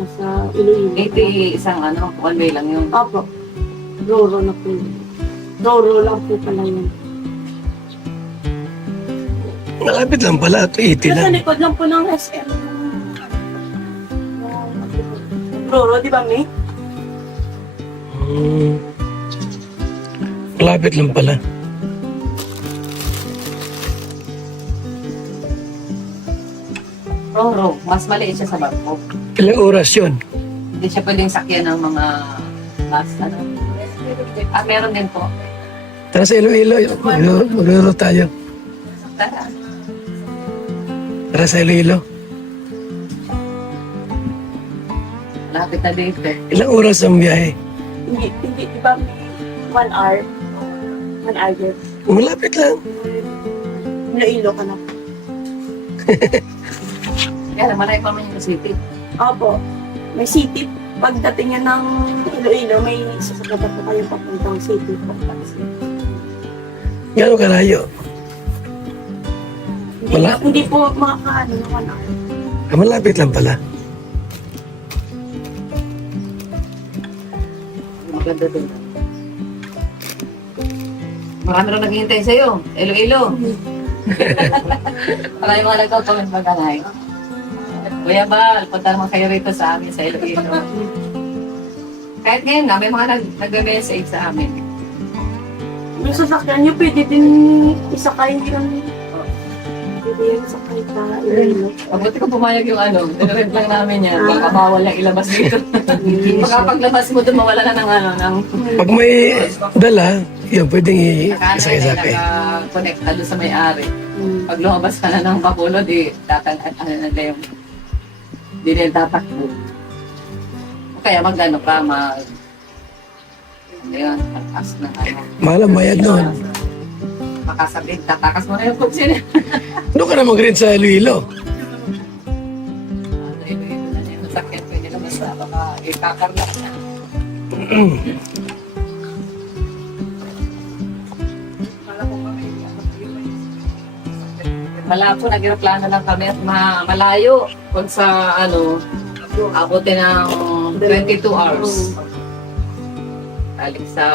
Nasa Iloilo. 80 isang ano, one way lang yun. Opo. Roro na po yun. Roro lang po pala yun. Malapit lang pala. 80 Nasa lang. likod lang po ng SM. Roro, di ba, May? Malapit lang pala. Roro, mas maliit siya sa barko. Ilang oras yun? Hindi siya pwedeng sakyan ng mga Tapos ano. Meron din po. Tara sa Iloilo. Maglaro tayo. Tara. Tara sa Iloilo. Lapit na dito. Ilang oras ang biyahe? Hindi, di ba may 1 hour? 1 hour. Malapit lang. Iloilo ka na po. Kaya malayo pa man yung city. Opo. May city. Pagdating niya ng Iloilo, may sasakyan po kayo papuntang city po. Gano'ng kalayo? Wala. Hindi po makakaano ng 1 hour. Malapit lang pala. Maganda din. Marami rin naghihintay sa'yo. Iloilo. Marami mga nagkakaroon mag-alay. Kuya Bal, punta naman kayo rito sa amin sa Iloilo. Kahit ngayon na, may mga nag-message sa amin. Yung sasakyan niyo, pwede din isakay yun. Pwede yun sakay sa Iloilo. Mabuti ko pumayag yung ano, dinarent lang namin yan. Baka bawal lang ilabas dito. Pagkapaglabas mo doon, mawala na ng ano, ng Pag may dala, yun, pwedeng isakay-sakay. naka-connect ka doon sa may-ari. Pag lumabas ka na ng Bacolod, ano na yung hindi rin tatakbo. Kaya mag-ano ka, ano yun, takas na ano. Mahal ang bayad noon. Makasabihin, tatakas mo na yung kutsi niya. Doon ka na mag-rent sa Iloilo. Ano yun, yung sakyan ko nila, basta baka ikakarla na. Malabo, nag-aeroplano lang kami at malayo. Kung sa ano, abutin ng 22 hours. Galing sa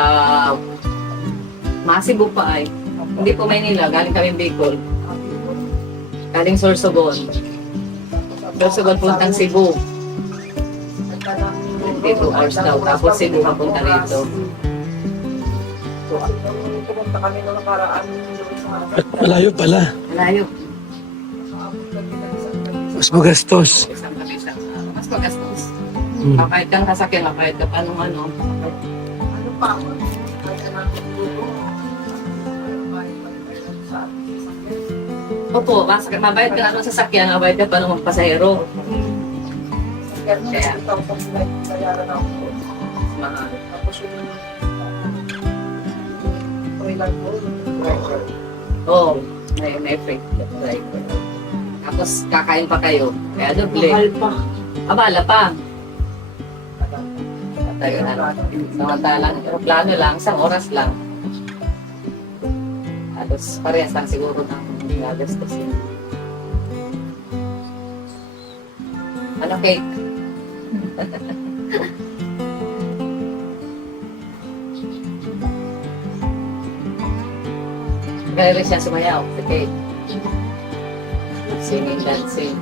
Masibu pa ay. Hindi po Maynila, galing kami Bicol. Galing Sorsogon. Sorsogon puntang Cebu. 22 hours daw. Tapos Cebu papunta rito. Pumunta kami noong nakaraan doon sa At malayo pala. Malayo. Mas magastos. Isang kalisang. Mas magastos. Hmm. Kahit kang nasakyan, kahit ka pa nung ano. ano pa, kaya namin dito. Opo, mabayad ka naman sa sasakyan, mabayad ka pa nung magpasahero. Kaya nung 2,000 bayaran ako. Mahal. Tapos yung trailer ko, Oo, may freight driver. Tapos kakain pa kayo. Kaya doble. Mahal pa. Abala pa. Tayo na. Samantalang aeroplano lang, isang oras lang. Tapos parehas lang siguro ng gagastos. Ano cake? Gaya rin siya sumayaw sa cake. Singing, dancing.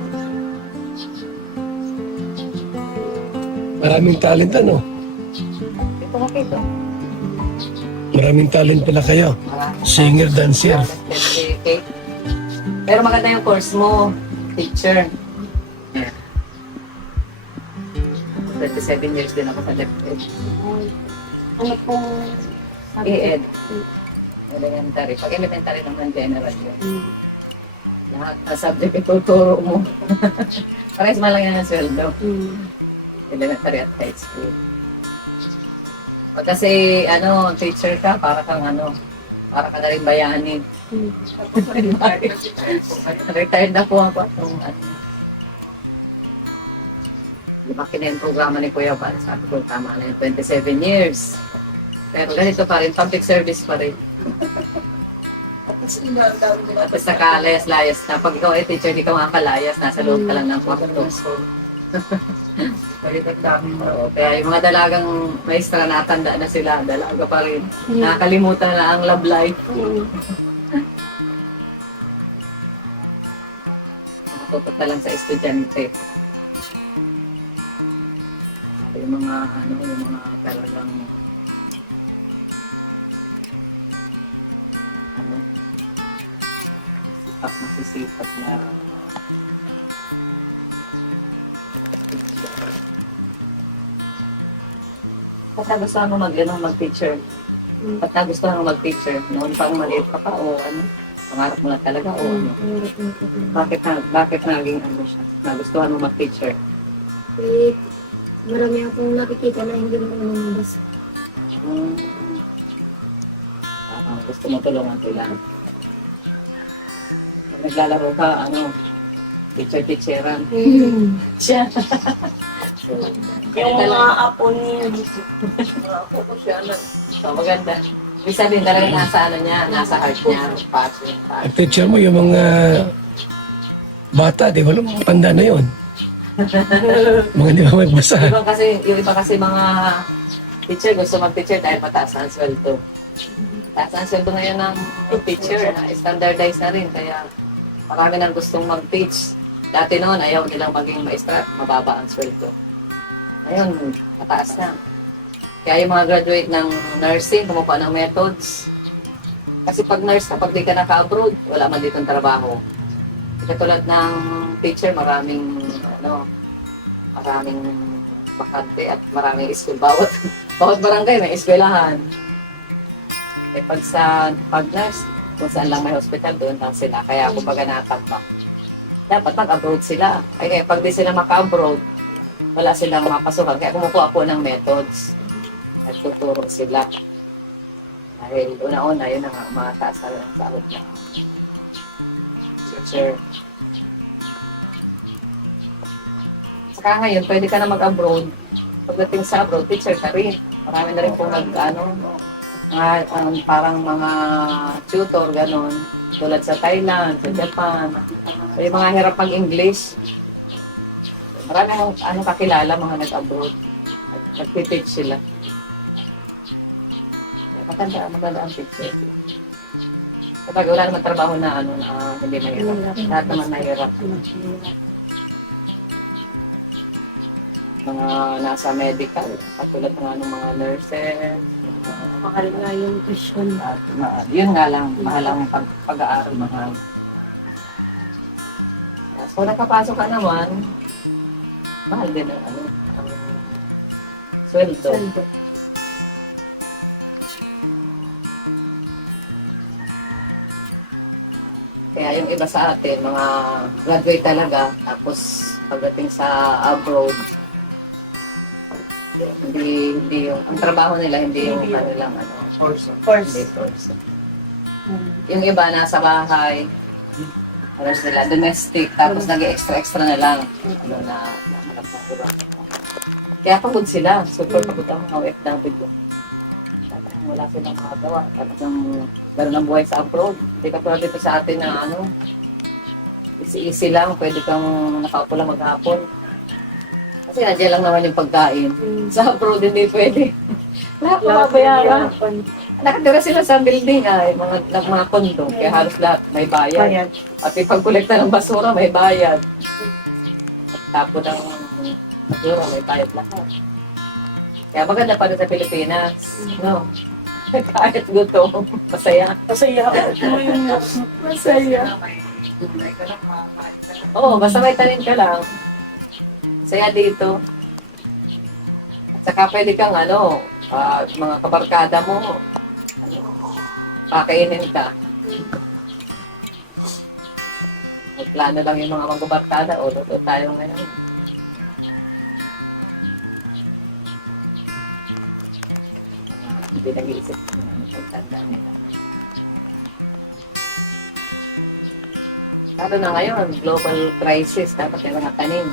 Maraming talent ano? Ito nga cake. Maraming talent pala kayo. Singer, dancer. Cake. Pero maganda yung course mo, teacher. 27 years din ako sa DepEd. Ano pong ED. Elementary. Pag elementary naman, general yun. Lahat na subject ituturo mo. Parehas man lang yan ang sweldo. Elementary at high school. Pag kasi, teacher ka, para ka na rin bayanin. Retired na po ako. Lumaki na yung programa ni Kuya Val. Sabi ko, tama na yung 27 years. Pero ganito pa rin, public service pa rin. Tapos nakalayas-layas na. Pag ikaw ay teacher, hindi ka makalayas. Nasa loob ka lang ng kwarto. Oo, kaya yung mga dalagang maestra natanda na sila, dalaga pa rin. Nakakalimutan na ang love life. Nakatutok na lang sa estudyante. Yung mga talagang masisipag na Ba't nagustuhan mo mag-picture? Ba't nagustuhan mo mag-picture? Noon pang maliit ka pa o ano? Pangarap mo na talaga o ano? Bakit naging ano siya? Nagustuhan mo mag-picture? Eh, marami akong nakikita na hindi mo nabasa. Parang gusto mo tulungan sila. Pag naglalaro ka, ano, picture-picturean. Siya. Yung mga apo niya. So, maganda. Ibig sabihin talaga nasa ano niya, nasa heart niya, passion. Picture mo yung mga bata, di ba? Tanda na yun. Mga di ba magbasa? Yung iba kasi mga teacher, gusto mag-teacher dahil mataas na ang sweldo. Mataas na ang sweldo ngayon ng teacher, standardized na rin. Kaya marami nang gustong mag-teach. Dati noon, ayaw nilang maging maestra at mababa ang sweldo. Ngayon, mataas na. Kaya yung mga graduate ng nursing, kumukuha ng methods. Kasi pag nurse, kapag di ka naka-abroad, wala man ditong trabaho. Katulad ng teacher, maraming bakante at maraming school. Bawat barangay may eskwelahan. Eh pag nurse, kung saan lang may hospital, doon lang sila. Kaya kung baga natambak, dapat mag-abroad sila. Kaya pag di sila maka-abroad, wala silang mapasukan. Kaya kumukuha po ng methods. At tuturo sila. Dahil una-una, yun ang mataas na rin ang sahod na teacher. Saka ngayon, pwede ka na mag-abroad. Pagdating sa abroad, teacher ka rin. Marami na rin po parang mga tutor, gano'n. Tulad sa Thailand, sa Japan. Yung mga hirap mag-English. Marami mong kakilala, mga nag-abroad. At nag-teach sila. Maganda ang picture. Kapag wala naman trabaho na hindi mahirap. Lahat naman mahirap. Mga nasa medical, katulad ng mga nurses. Mahal nga yung tuition. At yun nga lang, mahal ang pag-aaral, mahal. So, nakapasok ka naman, mahal din ang sweldo. Kaya yung iba sa atin, mga graduate talaga, tapos pagdating sa abroad, hindi yung, ang trabaho nila, hindi yung kanilang Course. hindi course. Yung iba nasa bahay, sila domestic, tapos nag-extra na lang, nahanap ng iba. Kaya pagod sila, super pagod ang mga OFW. Wala silang makagawa. Talagang gano'n ang buhay sa abroad. Hindi ka pala dito sa atin na easy lang. Pwede kang nakaupo lang maghapon. Kasi nandiyan lang naman yung pagkain. Sa abroad hindi pwede. Lahat mababayaran. Nakatira sila sa building mga kondo. Kaya halos lahat may bayad. At ipag-kolekta ng basura may bayad. Tapos ng basura may bayad lahat. Kaya maganda pa rin sa Pilipinas. No? Kahit gutom, masaya. Masaya. Masaya. Oo, basta may tanim ka lang. Masaya dito. At saka pwede kang mga kabarkada mo, pakainin ka. May plano lang yung mga magbabarkada, luto tayo ngayon. Hindi nag-iisip ng pagtanda nila. Lalo na ngayon, global crisis, dapat may mga tanim.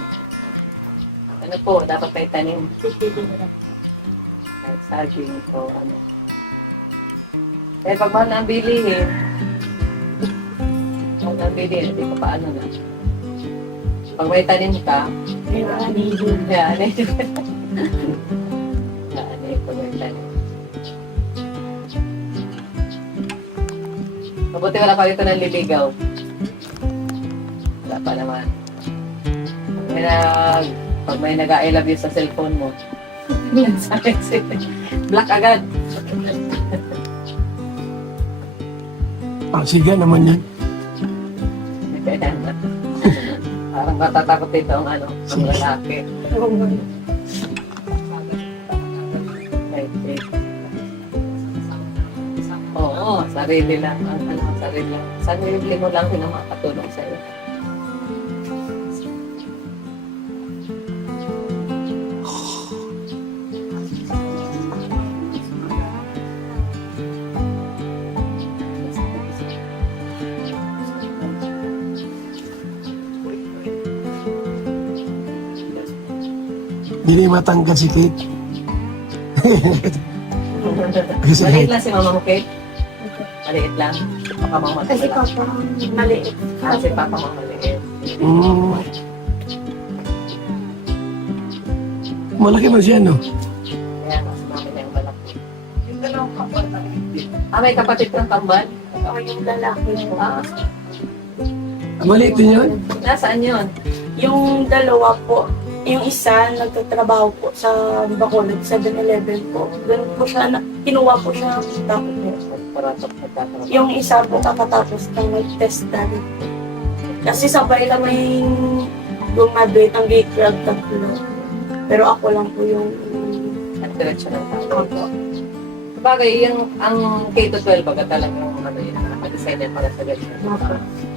Ano po, dapat may tanim. Kahit saging o ano. Eh, pag mahal na ang bilihin, hindi ko paano na. Pag may tanim ka, yan eh. Yan eh, pag may tanim. Mabuti wala pa dito ng liligaw. Wala pa naman. Pag may nag-I love you sa cellphone mo, black agad. Siga naman yan. Parang matatakot dito ang ang lalaki. May Sarili lang. Sarili mo lang din ang makatulong sa'yo. Hindi matanggal si Kate. Kasi Maliit lang si mama mo, Kate. Maliit lang. Baka mama Kasi papa, maliit. Kasi papa mo maliit. Malaki man siya, no? Kaya mas mami na yung malaki. May kapatid kang kambal? Ako yung lalaki po. Maliit din yun? Nasaan yun? Yung dalawa po, yung isa nagtatrabaho po sa Bacolod, 7-Eleven po. Ganun po siya, kinuha po siya tapos po. Yung isa po kakatapos ng mag-test dali po. Kasi sabay lang may gumaduate ang gate club tatlo. Pero ako lang po yung Ang direksyon ng tao. Sabagay, yung ang K-12 baga talagang ano yun, naka-design yan para sa ganyan.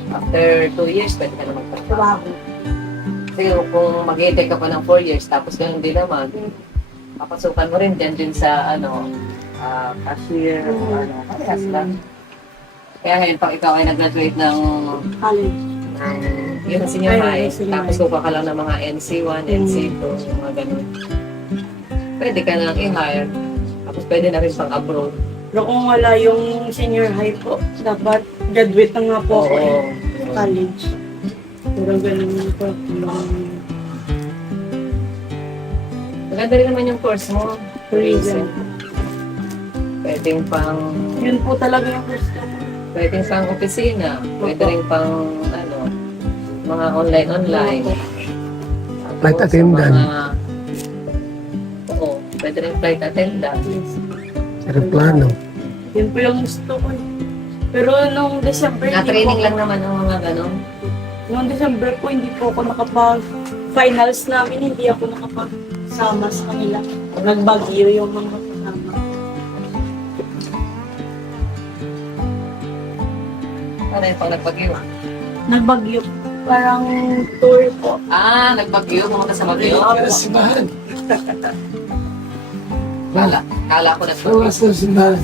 After 2 years, pwede ka na magtrabaho. trabaho. Kasi kung mag-i-take ka pa ng 4 years, tapos ganun din naman, papasukan mo rin dyan din sa cashier, parehas lang. Kaya ngayon, pag ikaw ay nag-graduate ng College. yun ang senior high, Senior tapos high. kuha ka lang ng mga NC1, NC2, yung mga ganun. Pwede ka nang i-hire, tapos pwede na rin pang abroad. Pero kung wala yung senior high po, dapat graduate na nga po ako Oo. college. Pero ganun po. Maganda rin naman yung course mo. Tourism. Pwedeng pang, Yun po talaga yung gusto ko. pwedeng pang opisina, pwede rin pang, mga online. Flight Tapos attendant. Oo, pwede rin flight attendant. Aeroplano. Yun po yung gusto ko. Pero nung December, Na-training lang naman ang mga ganon. Nung December po, hindi po ako finals namin, hindi ako nakapagsama sa kanila. Nagbagyo yung mga kasama. Ano yung pang nagbagyo? Nagbagyo. Parang tour po. Nagbagyo, pumunta sa bagyo. Kaya simbahan. Kala ko nagbagyo. Oras na simbahan.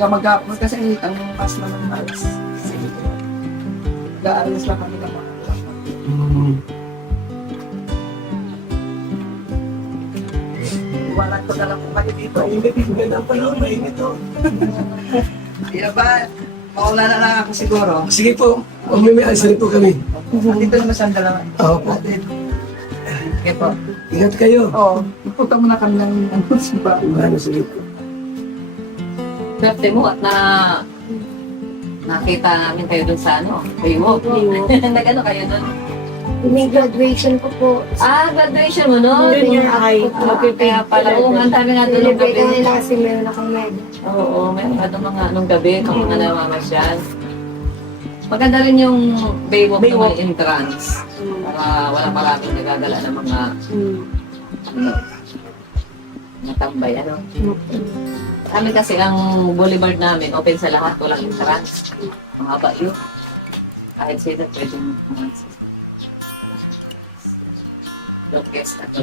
Mag-upload kasi ang pas naman malas. Sige. Mag-aalis lang kami ng mga Iwanan ko na lang po kayo dito. Mainit, maganda pa yun, mainit to. Kaya ba, mauna na lang ako siguro. Sige po, mamimiayos rin po kami. Dito naman sa dalawa. Oo po. Sige po. Ingat kayo. Oo, ipunta muna kami ng simbahan. Ano, sige po. Swerte mo at nakita namin kayo dun sa Baywalk. Nag-ano kayo dun? May graduation ko po. Graduation mo nun? Junior high. Okay, kaya pala. Oo, ang dami nga doon ng Celebrate gabi. kami na kasi meron akong medal. Oo, meron nga doon mga nung gabi, kung mga namamasyal. Maganda rin yung Baywalk na Baywalk. may entrance. Para wala maraming nagagala ng mga natambay, Kami kasi ang boulevard namin, open sa lahat, walang entrance. Mahaba yun. Kahit sino pwedeng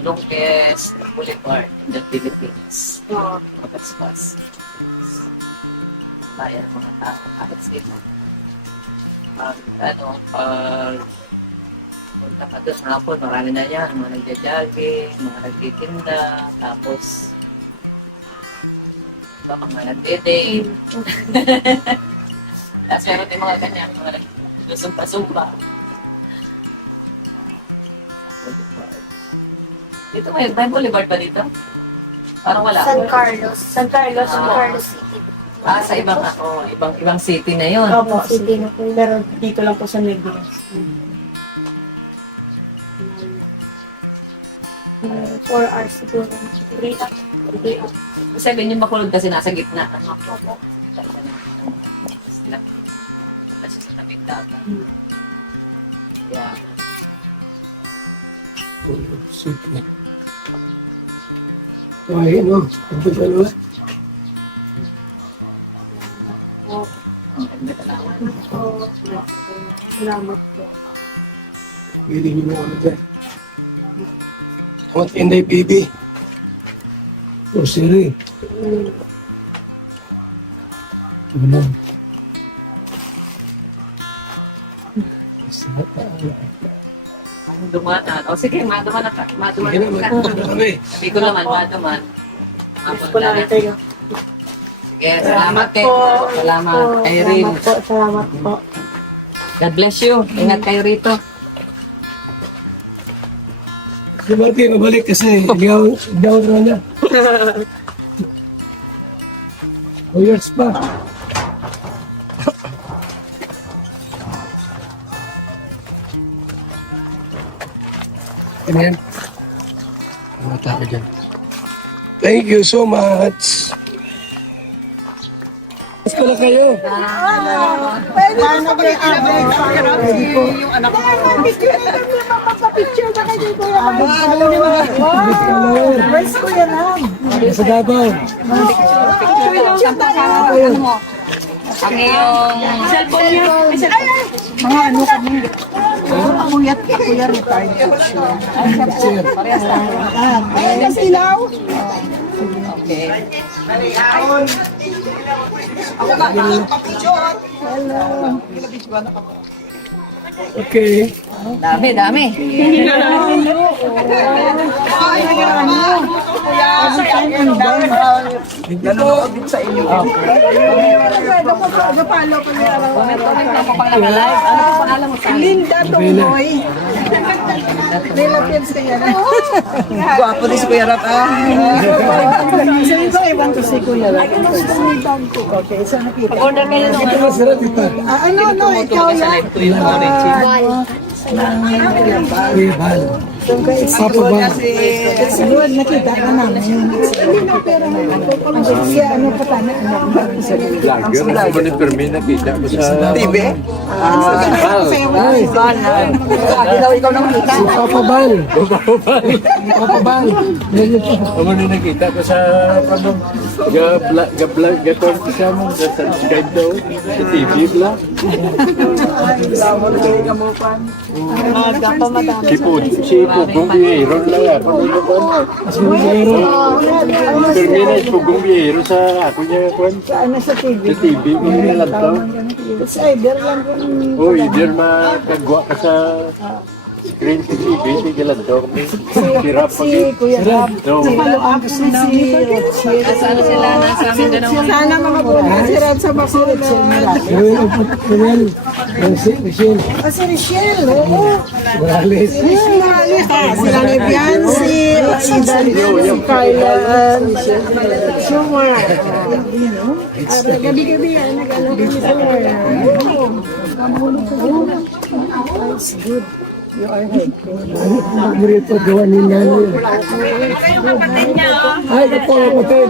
longest boulevard in the Philippines. Mabasbas. Bayan ng mga tao. Kahit sino. Punta ka doon hapon, marami na yan. Mga nagja-jogging, mga nagtitinda, tapos mga nagde-date. Tapos meron din mga ganyan, mga nagsusumpa-sumpa. Dito may boulevard ba dito? Parang wala. San Carlos. San Carlos San po. Carlos City. Sa ibang city na yon. Opo, City na po. pero dito lang po sa Negros. 4 hours siguro. 3 hours. 3 hours. Sabihin yung Bacolod kasi nasa gitna. Sila. Kasi sa tabing dagat. Yeah. Super. So, ayun, no? Ang dalawa. po. Salamat po. Pwede nyo mo ano dyan. What Inday baby? Oh, siri. Ano? Dumanan. O sige, maduman na. Maduman Sige na, na. magpupunta na kami. Sabi ko naman, maduman. Miss ko lang kayo. Sige, salamat kay Salamat kay Rin. Salamat po. God bless you. Ingat kayo rito. Si Marty, mabalik kasi ikaw na niya. 2 years pa. Ano yan? Ano tao dyan? Thank you so much. Mas pala kayo. Where's Kuya Ram? Sa Davao. Ang iyong Mga ano kami. Kuya retired coach yun. Parehas lang. Ayun ang silaw. okay. Okay. Dami. Nanonood din sa inyo. Nag-live. Ano po pangalan mo sa Linda Tumoy. Nila Pips kaya na. Gwapo din si Kuya Ram. Sino ibang to si Kuya Ram? Okay, isa nakita. Order kayo ng Ito masarap ito. Ano, ikaw sa yan? live to yung Kuya Bal. Papa Bal. Siguro nakita ka namin. Hindi na pera na ito. Siya ano pa tayo. Vlogger, ako ni Permin nakita ko sa TV? Ikaw nang kita. Si Papa Bal. Papa Bal. ako ni nakita ko sa panong ga-vlog siya mo sa subscribe daw sa TV vlog. Si Pugong Biyero lang ako nung Permin ay Pugong Biyero sa ako niya kwan Ano sa TV? sa TV kung nilang to. It's either lang kung O either makagwa ka sa screen sa TV, sige lang daw kami. Hirap pag Kuya Ram. no. Follow-up si Richie. Sana sila nasa amin din ang Sana makapunta si Ram sa Bacolod. Michelle. Si Richelle, oo. Morales. Sila ni Biancy, si Carla, Sumar. Gabi-gabi yan, nag-ano kami sa Mara. It's good. You are helping. Marito, gawa ni Nani. Ay, ito, kapatid.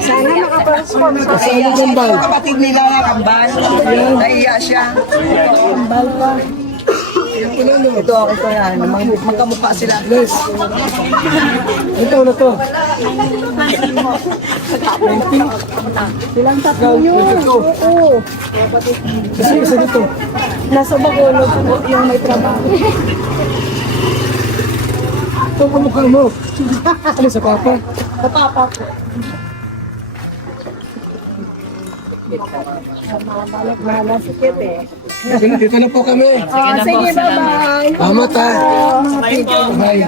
Sana makapag-sponsor. Saan yung bal? Kapatid nila na kambal. Nahiya siya. Kambal pa. Ito yan. Magkamukha sila. Yes. Ito na to. Silang tatlo yun. Oo. Kasi isa dito. Nasa Bacolod po yung may trabaho. Ito kamukha mo. Ano sa papa? Sa papa po. Masikip eh. Dito na po kami. Sige, bye-bye. Salamat ha. Bye.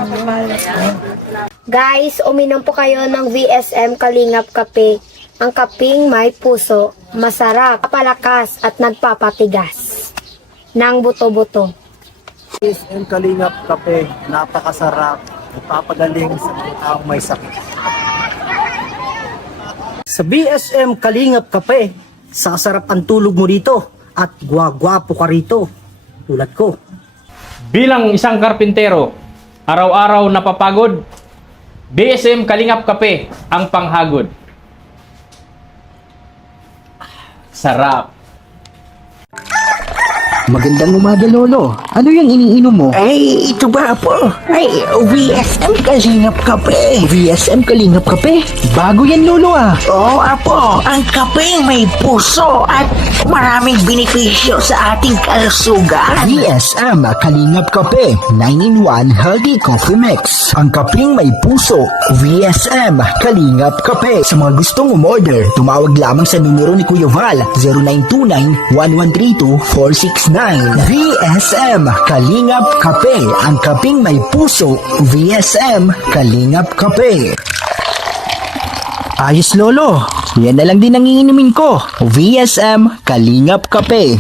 Guys, uminom po kayo ng VSM Kalingap Kape. Ang kaping may puso, masarap, papalakas at nagpapatigas ng buto-buto. VSM Kalingap Kape, napakasarap, napapagaling sa mga taong may sakit. Sa BSM Kalingap Kape, sasarap ang tulog mo dito at gwagwapo ka rito, tulad ko. Bilang isang karpintero, araw-araw napapagod, BSM Kalingap Kape ang panghagod. Sarap! Magandang umaga, Lolo. Ano yung iniinom mo? Ay, ito ba po? Ay, VSM Kalingap Kape. VSM Kalingap Kape? Bago yan, Lolo ah. Oo, apo. Ang kape may puso at maraming benepisyo sa ating kalusugan. VSM Kalingap Kape 9-in-1 Healthy Coffee Mix. Ang kapeng may puso, VSM Kalingap Kape. Sa mga gustong umorder, tumawag lamang sa numero ni Kuya Val 0929-1132-469. VSM Kalingap Kape. Ang kapeng may puso, VSM Kalingap Kape. Ayos, Lolo. Yan na lang din ang iinumin ko. VSM Kalingap Kape.